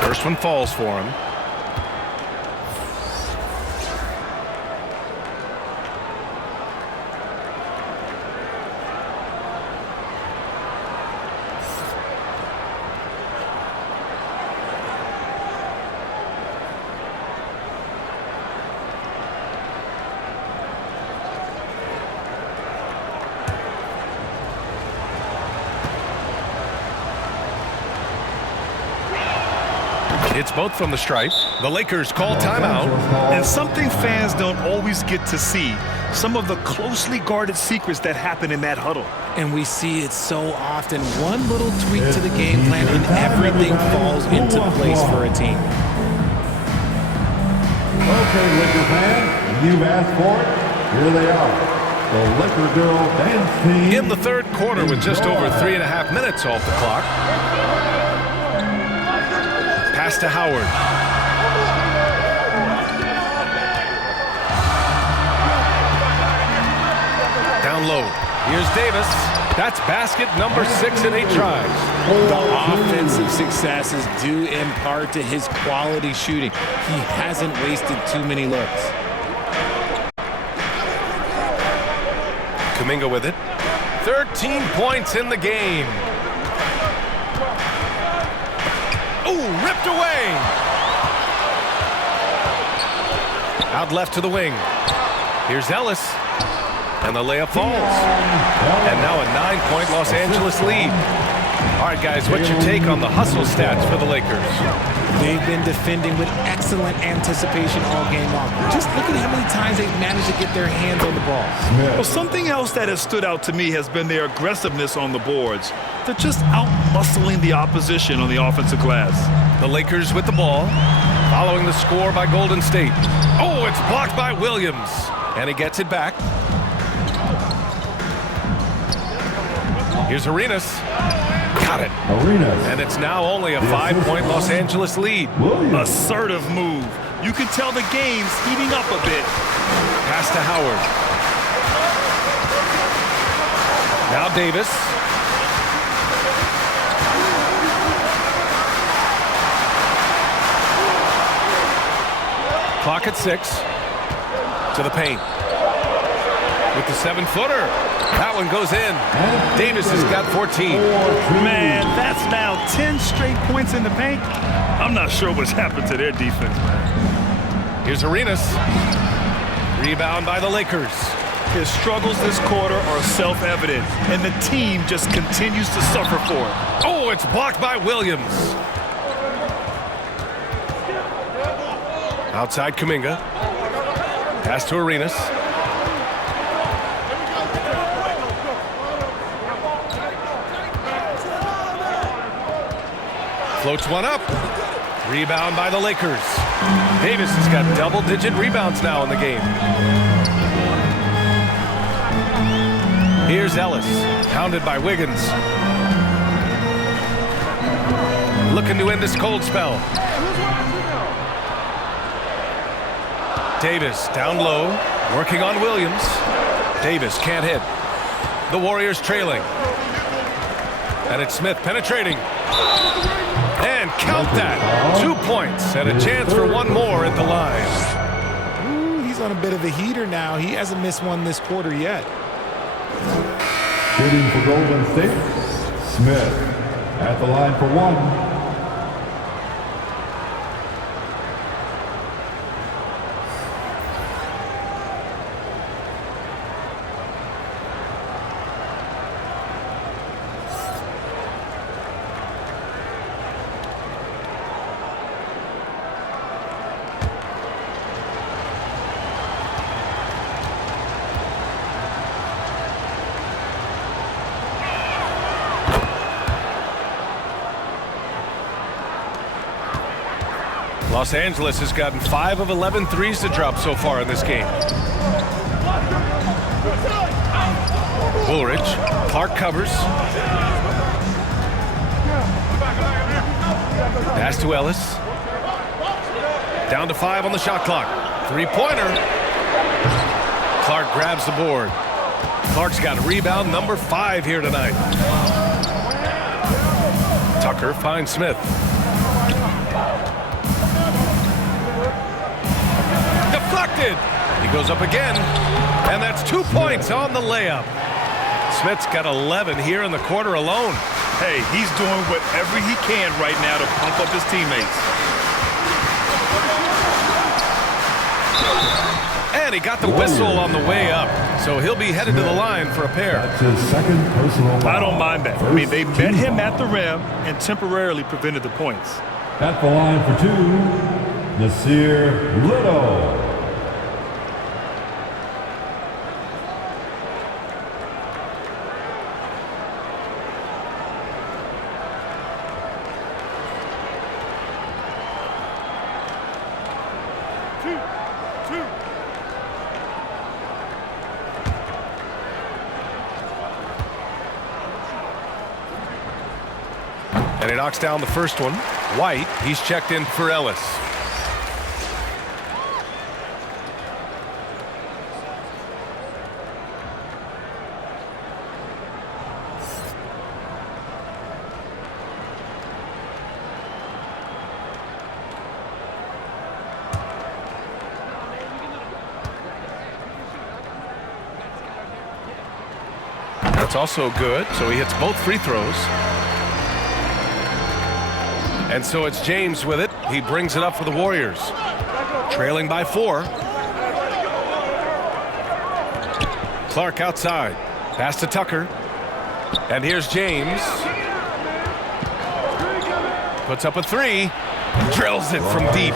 First one falls for him. It's both from the stripe. The Lakers call timeout. And something fans don't always get to see. some of the closely guarded secrets that happen in that huddle. And we see it so often. One little tweak to the game plan and everything falls into place for a team. Okay, Laker fans, you've asked for it. Here they are. The Laker Girl Dance Team. In the third quarter with just over 3.5 minutes off the clock. Pass to Howard. Down low. Here's Davis. That's basket number 6 in 8 tries. The offensive success is due in part to his quality shooting. He hasn't wasted too many looks. Kum'inga with it. 13 points in the game. Ooh, ripped away. Out left to the wing. Here's Ellis. And the layup falls. And now a 9-point Los Angeles lead. All right, guys, what's your take on the hustle stats for the Lakers? They've been defending with excellent anticipation all game long. Just look at how many times they've managed to get their hands on the ball. Well, something else that has stood out to me has been their aggressiveness on the boards. They're just out-muscling the opposition on the offensive glass. The Lakers with the ball, following the score by Golden State. Oh, it's blocked by Williams. And he gets it back. Here's Arenas. Got it. Arenas. And it's now only a 5-point Los Angeles lead. Assertive move. You can tell the game's heating up a bit. Pass to Howard. Now Davis. Clock at 6. To the paint. With the 7-footer. That one goes in. Davis has got 14. Man, that's now 10 straight points in the paint. I'm not sure what's happened to their defense, man. Here's Arenas. Rebound by the Lakers. His struggles this quarter are self-evident, and the team just continues to suffer for it. Oh, it's blocked by Williams. Outside Kum'inga. Pass to Arenas. Floats one up. Rebound by the Lakers. Davis has got double-digit rebounds now in the game. Here's Ellis. Pounded by Wiggins. Looking to end this cold spell. Davis down low. Working on Williams. Davis can't hit. The Warriors trailing. And it's Smith penetrating. And count that. 2 points and a chance for one more at the line. Ooh, he's on a bit of a heater now. He hasn't missed one this quarter yet. Shooting for Golden State, Smith at the line for one. Los Angeles has gotten 5 of 11 threes to drop so far in this game. Woolridge. Clark covers. Pass to Ellis. Down to 5 on the shot clock. 3-pointer. Clark grabs the board. Clark's got rebound number 5 here tonight. Tucker finds Smith. Deflected. He goes up again, and that's 2 points on the layup. Smith's got 11 here in the quarter alone. Hey, he's doing whatever he can right now to pump up his teammates. And he got the whistle on the way up, so he'll be headed to the line for a pair. That's his second personal foul. I don't mind that. I mean, they met him at the rim and temporarily prevented the points. At the line for 2, Nasir Little. And he knocks down the first one. White, he's checked in for Ellis. That's also good, so he hits both free throws. And so it's James with it. He brings it up for the Warriors. Trailing by 4. Clark outside. Pass to Tucker. And here's James. Puts up a 3. Drills it from deep.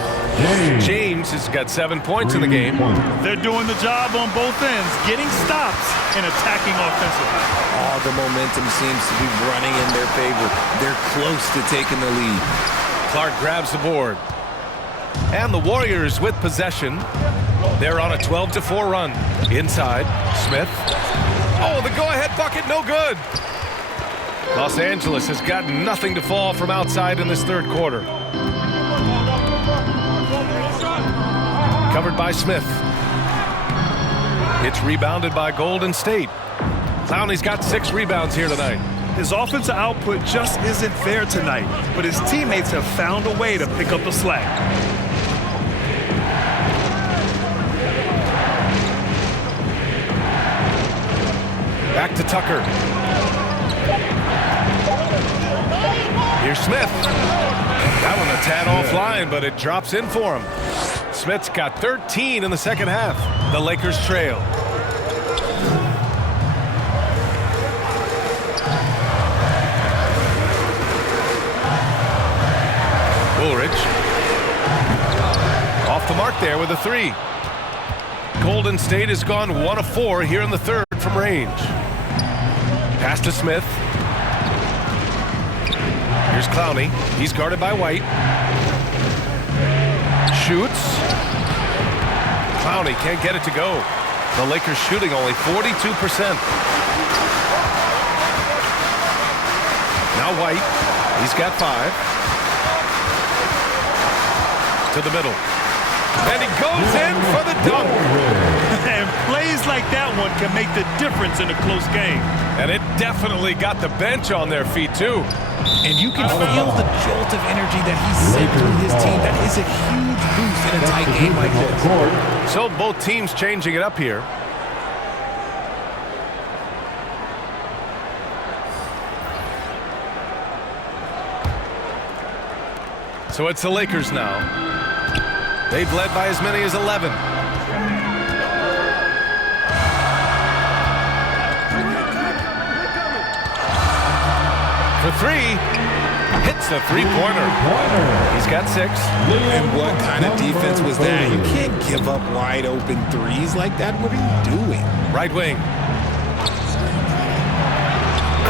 James has got 7 points in the game. They're doing the job on both ends, getting stops and attacking offensively. All the momentum seems to be running in their favor. They're close to taking the lead. Clark grabs the board. And the Warriors with possession. They're on a 12-4 run. Inside, Smith. Oh, the go-ahead bucket, no good. Los Angeles has got nothing to fall from outside in this third quarter. Covered by Smith. It's rebounded by Golden State. Clowney's got 6 rebounds here tonight. His offensive output just isn't there tonight, but his teammates have found a way to pick up the slack. Back to Tucker. Here's Smith. That one a tad offline, but it drops in for him. Smith's got 13 in the second half. The Lakers trail. Woolridge. Off the mark there with a 3. Golden State has gone 1 of 4 here in the third from range. Pass to Smith. Here's Clowney. He's guarded by White. Shoots. Clowney can't get it to go. The Lakers shooting only 42%. Now White. He's got 5. To the middle. And he goes in for the dunk. And plays like that one can make the difference in a close game. And it definitely got the bench on their feet, too. And you can feel the jolt of energy that he sent through his team. That is a huge boost in a tight game like this. So both teams changing it up here. So it's the Lakers now. They've led by as many as 11. For 3, hits the three-pointer. He's got 6. And what kind of defense was that? You can't give up wide open threes like that. What are you doing? Right wing.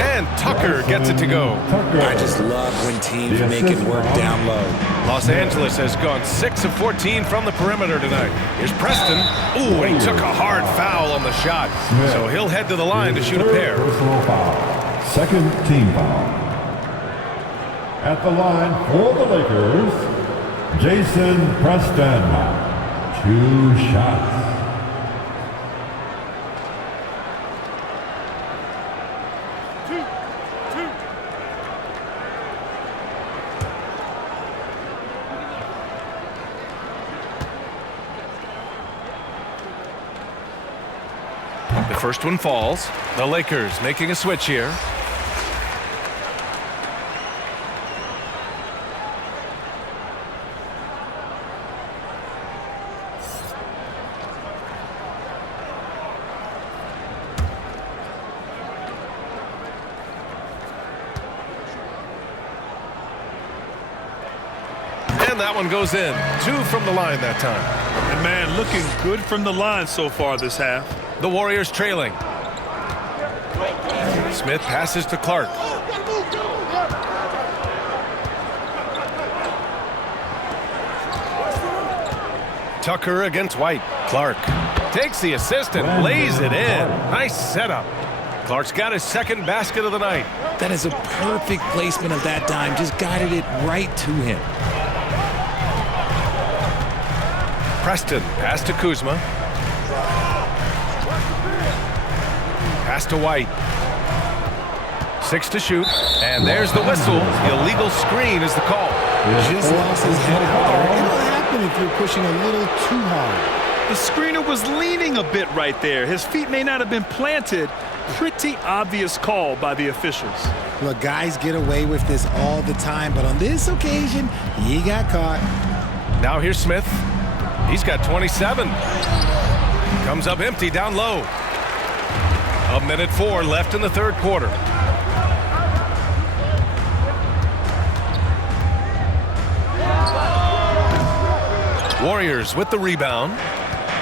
And Tucker gets it to go. I just love when teams make it work down low. Los Angeles has gone 6 of 14 from the perimeter tonight. Here's Preston. Ooh, and he took a hard foul on the shot. So he'll head to the line to shoot a pair. Second team foul. At the line for the Lakers, Jason Preston. 2 shots. The first one falls. The Lakers making a switch here. And that one goes in. 2 from the line that time. And man, looking good from the line so far this half. The Warriors trailing. Smith passes to Clark. Tucker against White. Clark takes the assist and lays it in. Nice setup. Clark's got his second basket of the night. That is a perfect placement of that dime. Just guided it right to him. Preston, pass to Kuzma. Pass to White. 6 to shoot, and there's the whistle. Illegal screen is the call. Just lost his head out there. It'll happen if you're pushing a little too hard. The screener was leaning a bit right there. His feet may not have been planted. Pretty obvious call by the officials. Look, guys get away with this all the time, but on this occasion, he got caught. Now here's Smith. He's got 27. Comes up empty down low. 1:04 left in the third quarter. Warriors with the rebound.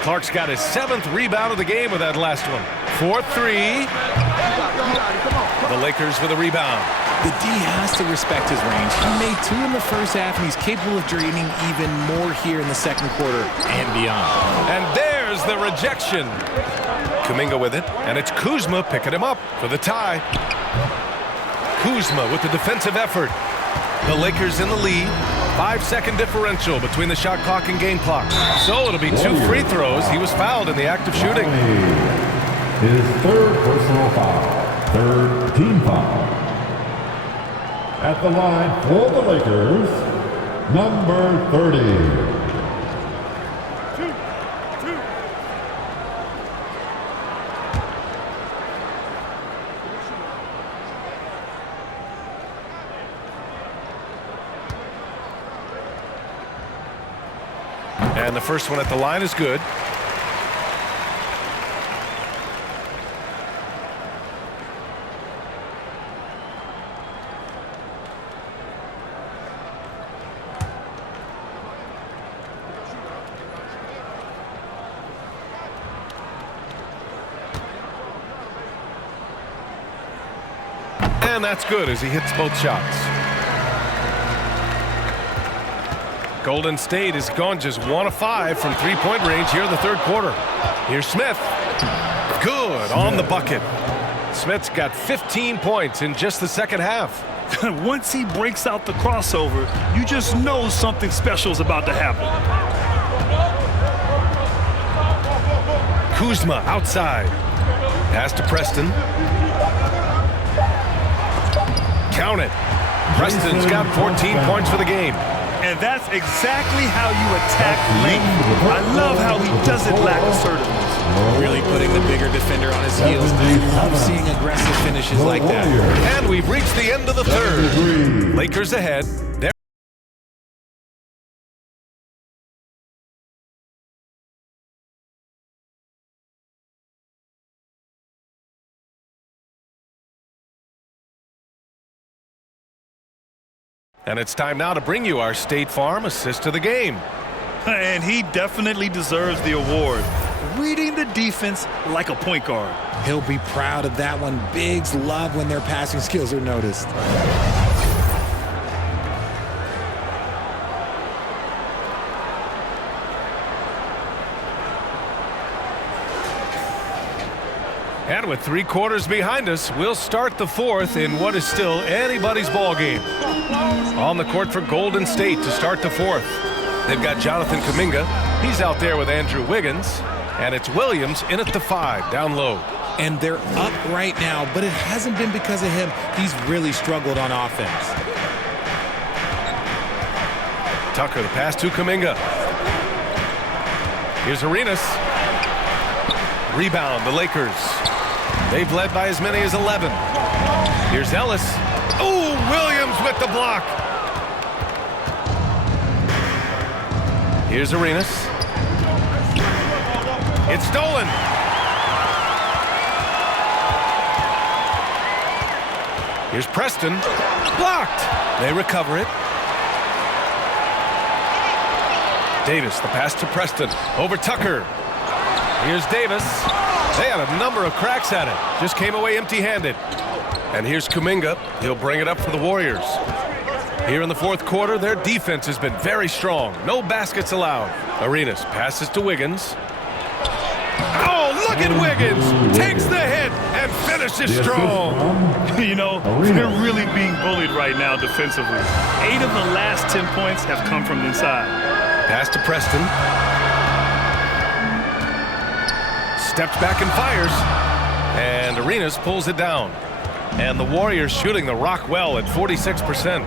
Clark's got his 7th rebound of the game with that last one. 4-3. The Lakers with a rebound. The D has to respect his range. He made 2 in the first half, and he's capable of draining even more here in the second quarter and beyond. And there's the rejection. Kum'inga with it, and it's Kuzma picking him up for the tie. Kuzma with the defensive effort. The Lakers in the lead. 5-second differential between the shot clock and game clock. So it'll be 2 free throws. He was fouled in the act of shooting. His third personal foul. Third team foul. At the line for the Lakers, number 30. And the first one at the line is good. And that's good as he hits both shots. Golden State has gone just 1 of 5 from three-point range here in the third quarter. Here's Smith. Good on the bucket. Smith's got 15 points in just the second half. Once he breaks out the crossover, you just know something special is about to happen. Kuzma outside. Pass to Preston. Count it. Preston's got 14 points for the game. And that's exactly how you attack length. I love how he doesn't lack assertiveness. Really putting the bigger defender on his heels. I love seeing aggressive finishes like that. And we've reached the end of the third. Lakers ahead. And it's time now to bring you our State Farm assist of the game. And he definitely deserves the award. Reading the defense like a point guard. He'll be proud of that one. Bigs love when their passing skills are noticed. And with 3 quarters behind us, we'll start the fourth in what is still anybody's ball game. On the court for Golden State to start the fourth. They've got Jonathan Kum'inga. He's out there with Andrew Wiggins. And it's Williams in at the 5, down low. And they're up right now, but it hasn't been because of him. He's really struggled on offense. Tucker, the pass to Kum'inga. Here's Arenas. Rebound, the Lakers. They've led by as many as 11. Here's Ellis. Oh, Williams with the block. Here's Arenas. It's stolen. Here's Preston. Blocked. They recover it. Davis, the pass to Preston. Over Tucker. Here's Davis. They had a number of cracks at it. Just came away empty-handed. And here's Kum'inga. He'll bring it up for the Warriors. Here in the fourth quarter, their defense has been very strong. No baskets allowed. Arenas passes to Wiggins. Oh, look at Wiggins. Takes the hit and finishes. finishes strong. You know, they're really being bullied right now defensively. 8 of the last 10 points have come from inside. Pass to Preston. Steps back and fires. And Arenas pulls it down. And the Warriors shooting the rock well at 46%.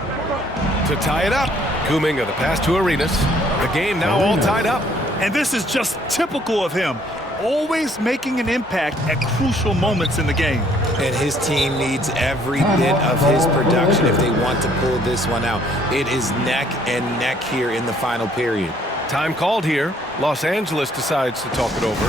To tie it up, Kum'inga, the pass to Arenas. The game now all tied up. And this is just typical of him. Always making an impact at crucial moments in the game. And his team needs every bit of his production if they want to pull this one out. It is neck and neck here in the final period. Time called here. Los Angeles decides to talk it over.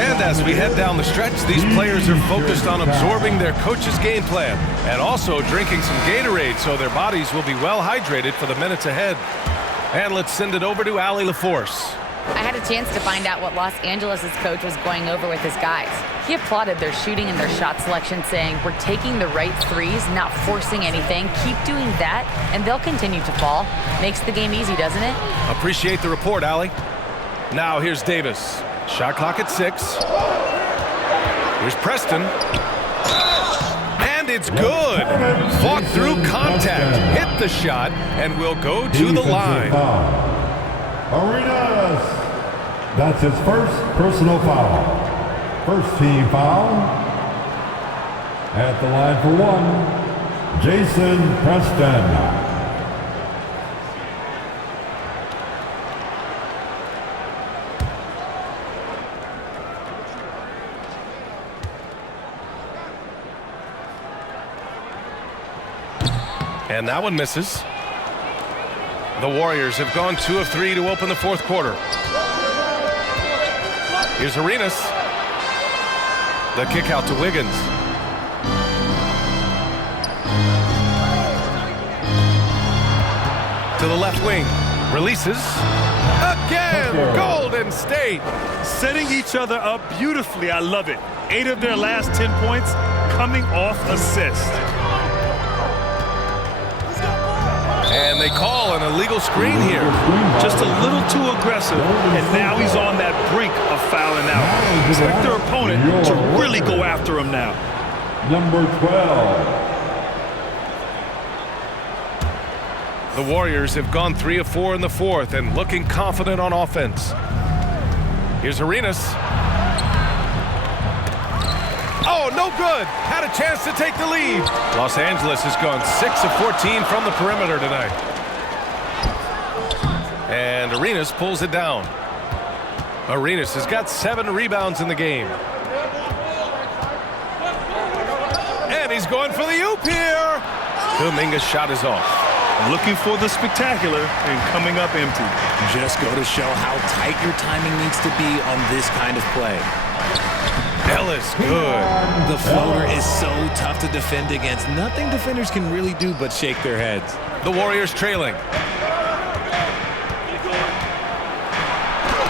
And as we head down the stretch, these players are focused on absorbing their coach's game plan and also drinking some Gatorade so their bodies will be well hydrated for the minutes ahead. And let's send it over to Allie LaForce. I had a chance to find out what Los Angeles' coach was going over with his guys. He applauded their shooting and their shot selection, saying, "We're taking the right threes, not forcing anything. Keep doing that, and they'll continue to fall." Makes the game easy, doesn't it? Appreciate the report, Allie. Now here's Davis. Shot clock at 6. Here's Preston. And it's good. Fought through contact, hit the shot, and will go to the line. Arenas. That's his first personal foul. First team foul. At the line for 1, Jason Preston. And that one misses. The Warriors have gone 2 of 3 to open the fourth quarter. Here's Arenas. The kick out to Wiggins. To the left wing. Releases. Again! Golden State! Setting each other up beautifully. I love it. 8 of their last 10 points coming off assist. And they call an illegal screen here. Just a little too aggressive, and now he's on that brink of fouling out. Expect their opponent to really go after him now. Number 12. The Warriors have gone 3 of 4 in the fourth and looking confident on offense. Here's Arenas. Oh, no good. Had a chance to take the lead. Los Angeles has gone 6 of 14 from the perimeter tonight. And Arenas pulls it down. Arenas has got 7 rebounds in the game. And he's going for the oop here. Kum'inga's shot is off. Looking for the spectacular and coming up empty. Just go to show how tight your timing needs to be on this kind of play. Ellis, good. The floater is so tough to defend against. Nothing defenders can really do but shake their heads. The Warriors trailing.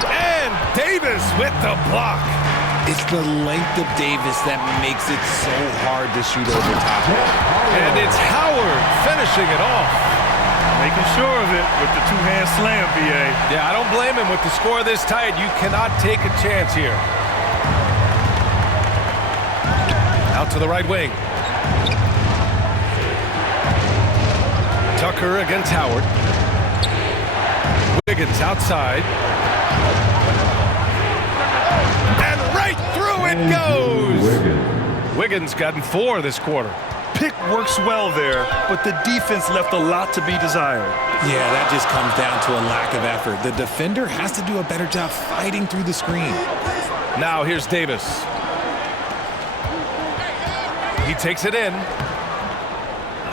And Davis with the block. It's the length of Davis that makes it so hard to shoot over top. And it's Howard finishing it off. Making sure of it with the two-hand slam, BA. Yeah, I don't blame him with the score this tight. You cannot take a chance here. Out to the right wing. Tucker against Howard. Wiggins outside. And right through it goes! Wiggins gotten 4 this quarter. Pick works well there, but the defense left a lot to be desired. Yeah, that just comes down to a lack of effort. The defender has to do a better job fighting through the screen. Now here's Davis. He takes it in.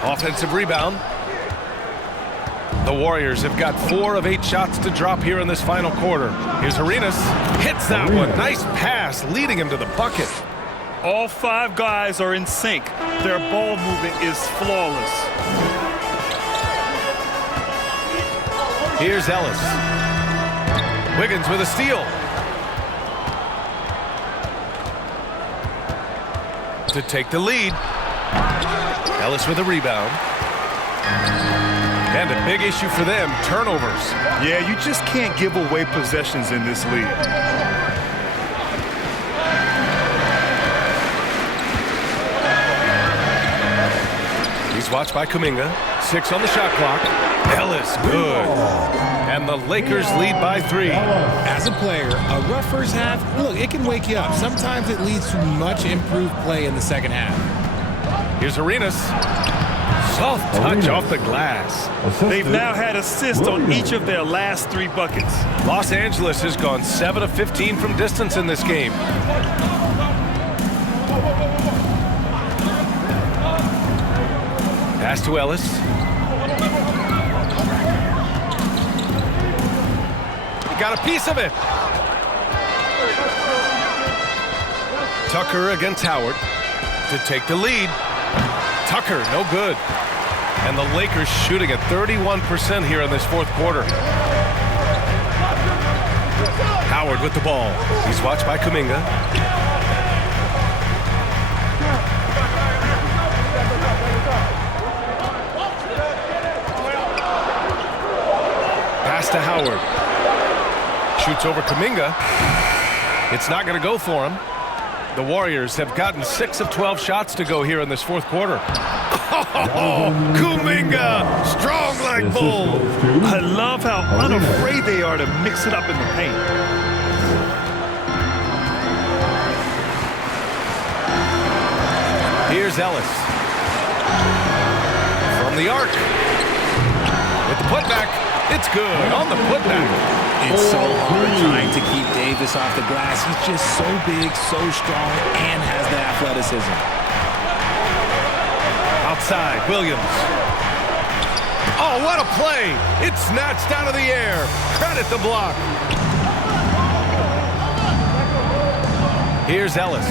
Offensive rebound. The Warriors have got 4 of 8 shots to drop here in this final quarter. Here's Arenas. Hits that one. Nice pass, leading him to the bucket. All 5 guys are in sync. Their ball movement is flawless. Here's Ellis. Wiggins with a steal. To take the lead. Ellis with a rebound. And a big issue for them, turnovers. Yeah, you just can't give away possessions in this league. watched by Kum'inga. 6 on the shot clock. Ellis, good. And the Lakers lead by 3. As a player, a rough first half, look, it can wake you up. Sometimes it leads to much improved play in the second half. Here's Arenas. Soft touch off the glass. They've now had assists on each of their last 3 buckets. Los Angeles has gone 7 of 15 from distance in this game. Pass to Ellis. He got a piece of it. Tucker against Howard to take the lead. Tucker, no good. And the Lakers shooting at 31% here in this fourth quarter. Howard with the ball. He's watched by Kum'inga. Pass to Howard. Shoots over Kum'inga. It's not going to go for him. The Warriors have gotten 6 of 12 shots to go here in this fourth quarter. Oh, Kum'inga, strong like bull. I love how unafraid they are to mix it up in the paint. Here's Ellis. From the arc. With the putback. It's good on the putback. It's so hard trying to keep Davis off the glass. He's just so big, so strong, and has the athleticism. Outside, Williams. Oh, what a play! It's snatched out of the air. Credit the block. Here's Ellis.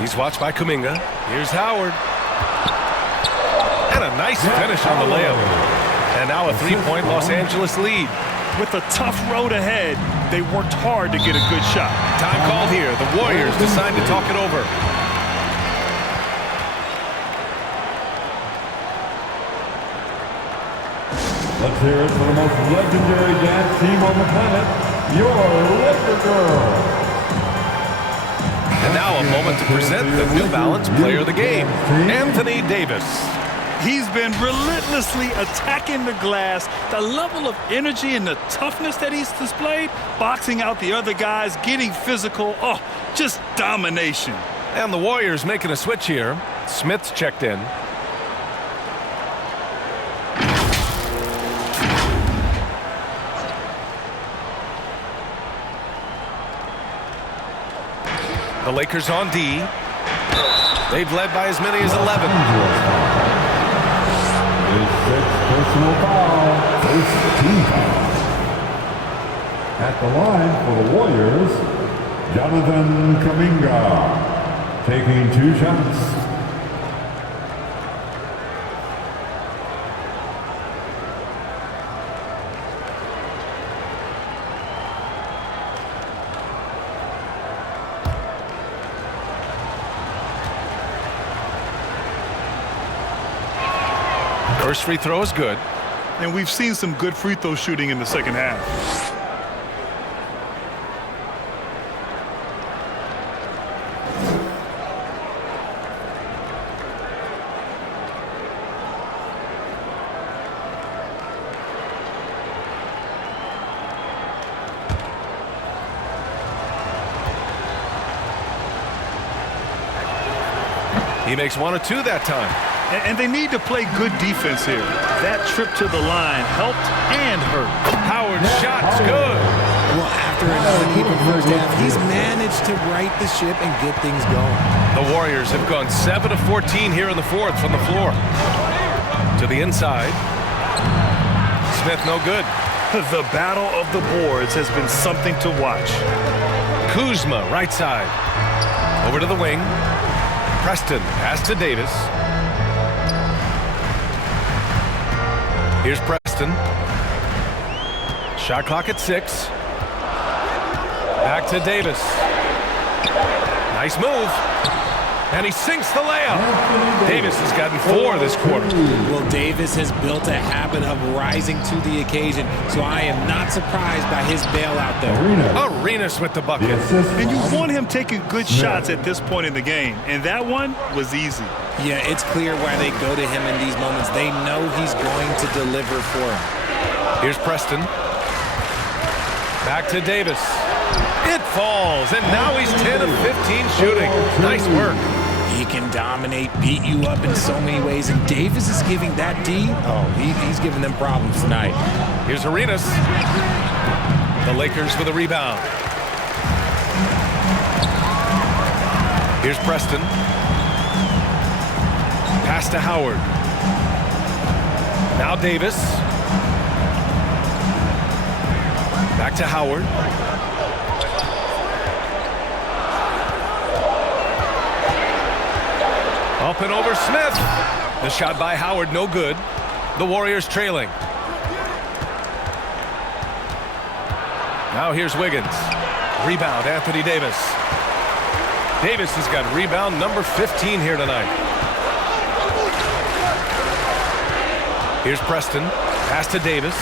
He's watched by Kum'inga. Here's Howard. And a nice finish on the layup. And now a 3-point Los Angeles lead. With a tough road ahead, they worked hard to get a good shot. Time called here. The Warriors decide to talk it over. Let's hear it for the most legendary dance team on the planet, your Laker Girls. And now a moment to present the New Balance Player of the Game, Anthony Davis. He's been relentlessly attacking the glass. The level of energy and the toughness that he's displayed, boxing out the other guys, getting physical, oh, just domination. And the Warriors making a switch here. Smith's checked in. The Lakers on D. They've led by as many as 11. His 6th personal foul, first team foul. At the line for the Warriors, Jonathan Kum'inga, taking 2 shots. First free throw is good. And we've seen some good free throw shooting in the second half. He makes 1 or 2 that time. And they need to play good defense here. That trip to the line helped and hurt. Howard's shot's good. Well, after another keeping first half, he's managed to right the ship and get things going. The Warriors have gone 7 of 14 here in the fourth from the floor. To the inside. Smith no good. The battle of the boards has been something to watch. Kuzma right side. Over to the wing. Preston pass to Davis. Here's Preston. Shot clock at 6. Back to Davis. Nice move. And he sinks the layup. Davis has gotten 4 this quarter. Well, Davis has built a habit of rising to the occasion, so I am not surprised by his bailout there. Arenas with the bucket. And you want him taking good shots at this point in the game, and that one was easy. Yeah, it's clear why they go to him in these moments. They know he's going to deliver for him. Here's Preston. Back to Davis. It falls, and now he's 10 of 15 shooting. Nice work. He can dominate, beat you up in so many ways, and Davis is giving that D. He's giving them problems tonight. Here's Arenas. The Lakers with a rebound. Here's Preston. Pass to Howard. Now Davis. Back to Howard. Up and over Smith. The shot by Howard, no good. The Warriors trailing. Now here's Wiggins. Rebound, Anthony Davis. Davis has got rebound number 15 here tonight. Here's Preston. Pass to Davis.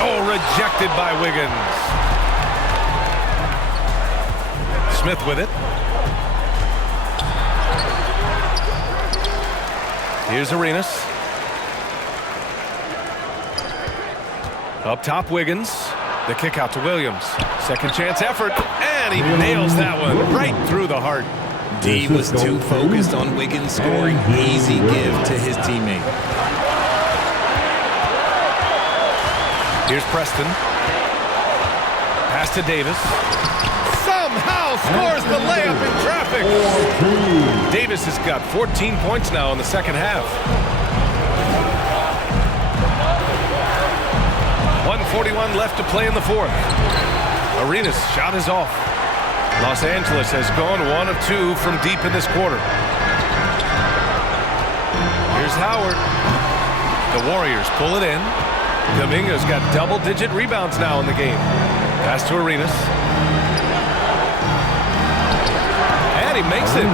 Oh, rejected by Wiggins. Smith with it. Here's Arenas. Up top, Wiggins. The kick out to Williams. Second chance effort, and he nails that one right through the heart. D was too focused on Wiggins scoring. Easy give to his teammate. Here's Preston. Pass to Davis. Somehow scores the layup in traffic. Davis has got 14 points now in the second half. 1:41 left to play in the fourth. Arenas' shot is off. Los Angeles has gone 1 of 2 from deep in this quarter. Here's Howard. The Warriors pull it in. Kum'inga's got double-digit rebounds now in the game. Pass to Arenas. And he makes it.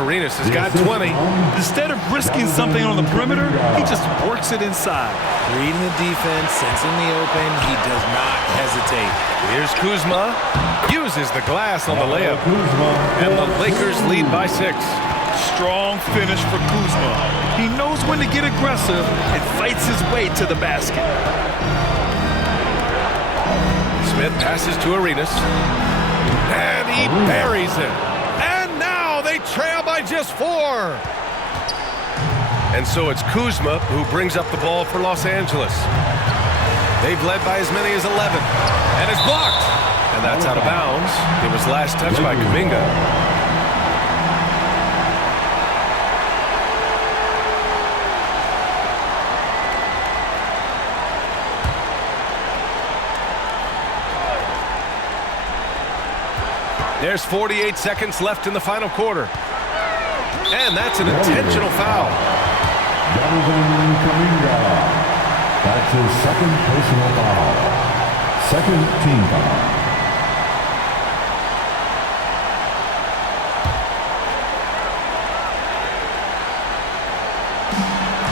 Arenas has got 20. Instead of risking something on the perimeter, he just works it inside. Reading the defense, sensing the open, he does not hesitate. Here's Kuzma. Uses the glass on the layup. And the Lakers lead by 6. Strong finish for Kuzma. He knows when to get aggressive and fights his way to the basket. Smith passes to Arenas. And he buries it. And now they trail by just 4. And so it's Kuzma who brings up the ball for Los Angeles. They've led by as many as 11. And it's blocked. And that's out of bounds. It was last touched by Kum'inga. There's 48 seconds left in the final quarter. And that's an intentional foul. Kum'inga. That's his second personal foul. Second team foul.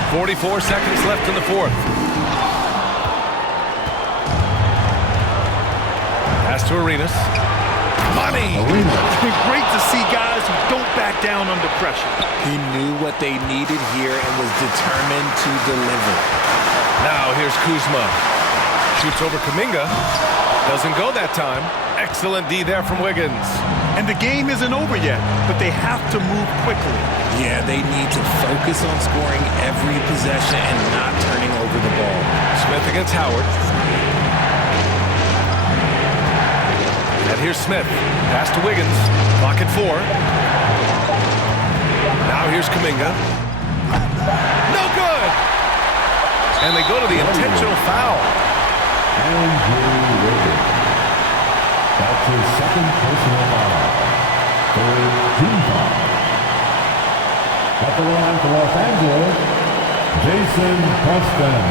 .44 seconds left in the fourth. Pass to Arenas. Money! It's been great to see guys who don't back down under pressure. He knew what they needed here and was determined to deliver. Now here's Kuzma. Shoots over Kum'inga. Doesn't go that time. Excellent D there from Wiggins. And the game isn't over yet, but they have to move quickly. Yeah, they need to focus on scoring every possession and not turning over the ball. Smith against Howard. And here's Smith. Pass to Wiggins. Clock at 4. Now here's Kum'inga. No good! And they go to the intentional foul. That's his second personal foul. Third team foul. At the line for Los Angeles, Jason Preston.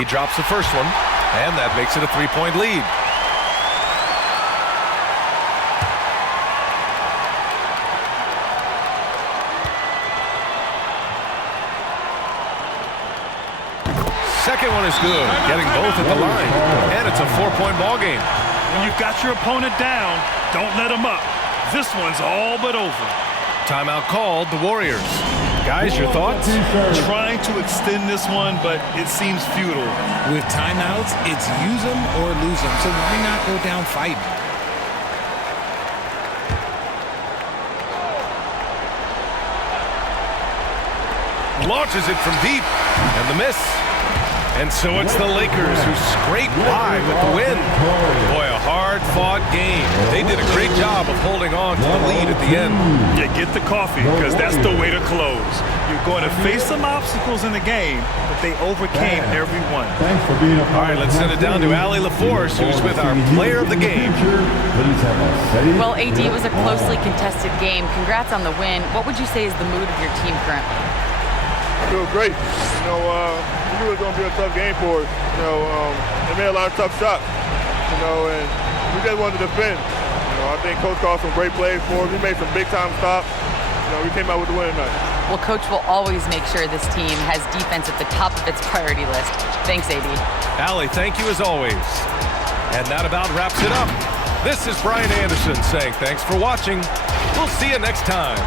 He drops the first one, and that makes it a 3-point lead. Second one is good, getting both at the line, and it's a 4-point ball game. When you've got your opponent down, don't let him up. This one's all but over. Timeout called, the Warriors. Guys, your thoughts? Trying to extend this one, but it seems futile. With timeouts, it's use them or lose them. So why not go down fighting? Launches it from deep, and the miss. And so it's the Lakers who scrape by with the win. Boy, a hard-fought game. They did a great job of holding on to the lead at the end. Yeah, get the coffee, because that's the way to close. You're going to face some obstacles in the game, but they overcame every one. Thanks for being a part. All right, let's send it down to Allie LaForce, who's with our player of the game. Well, AD, it was a closely contested game. Congrats on the win. What would you say is the mood of your team currently? I feel great. You know, we knew it was going to be a tough game for us. You know, they made a lot of tough shots. You know, and we just wanted to defend. You know, I think Coach called some great plays for us. We made some big-time stops. You know, we came out with the win tonight. Well, Coach will always make sure this team has defense at the top of its priority list. Thanks, AD. Allie, thank you as always. And that about wraps it up. This is Brian Anderson saying thanks for watching. We'll see you next time.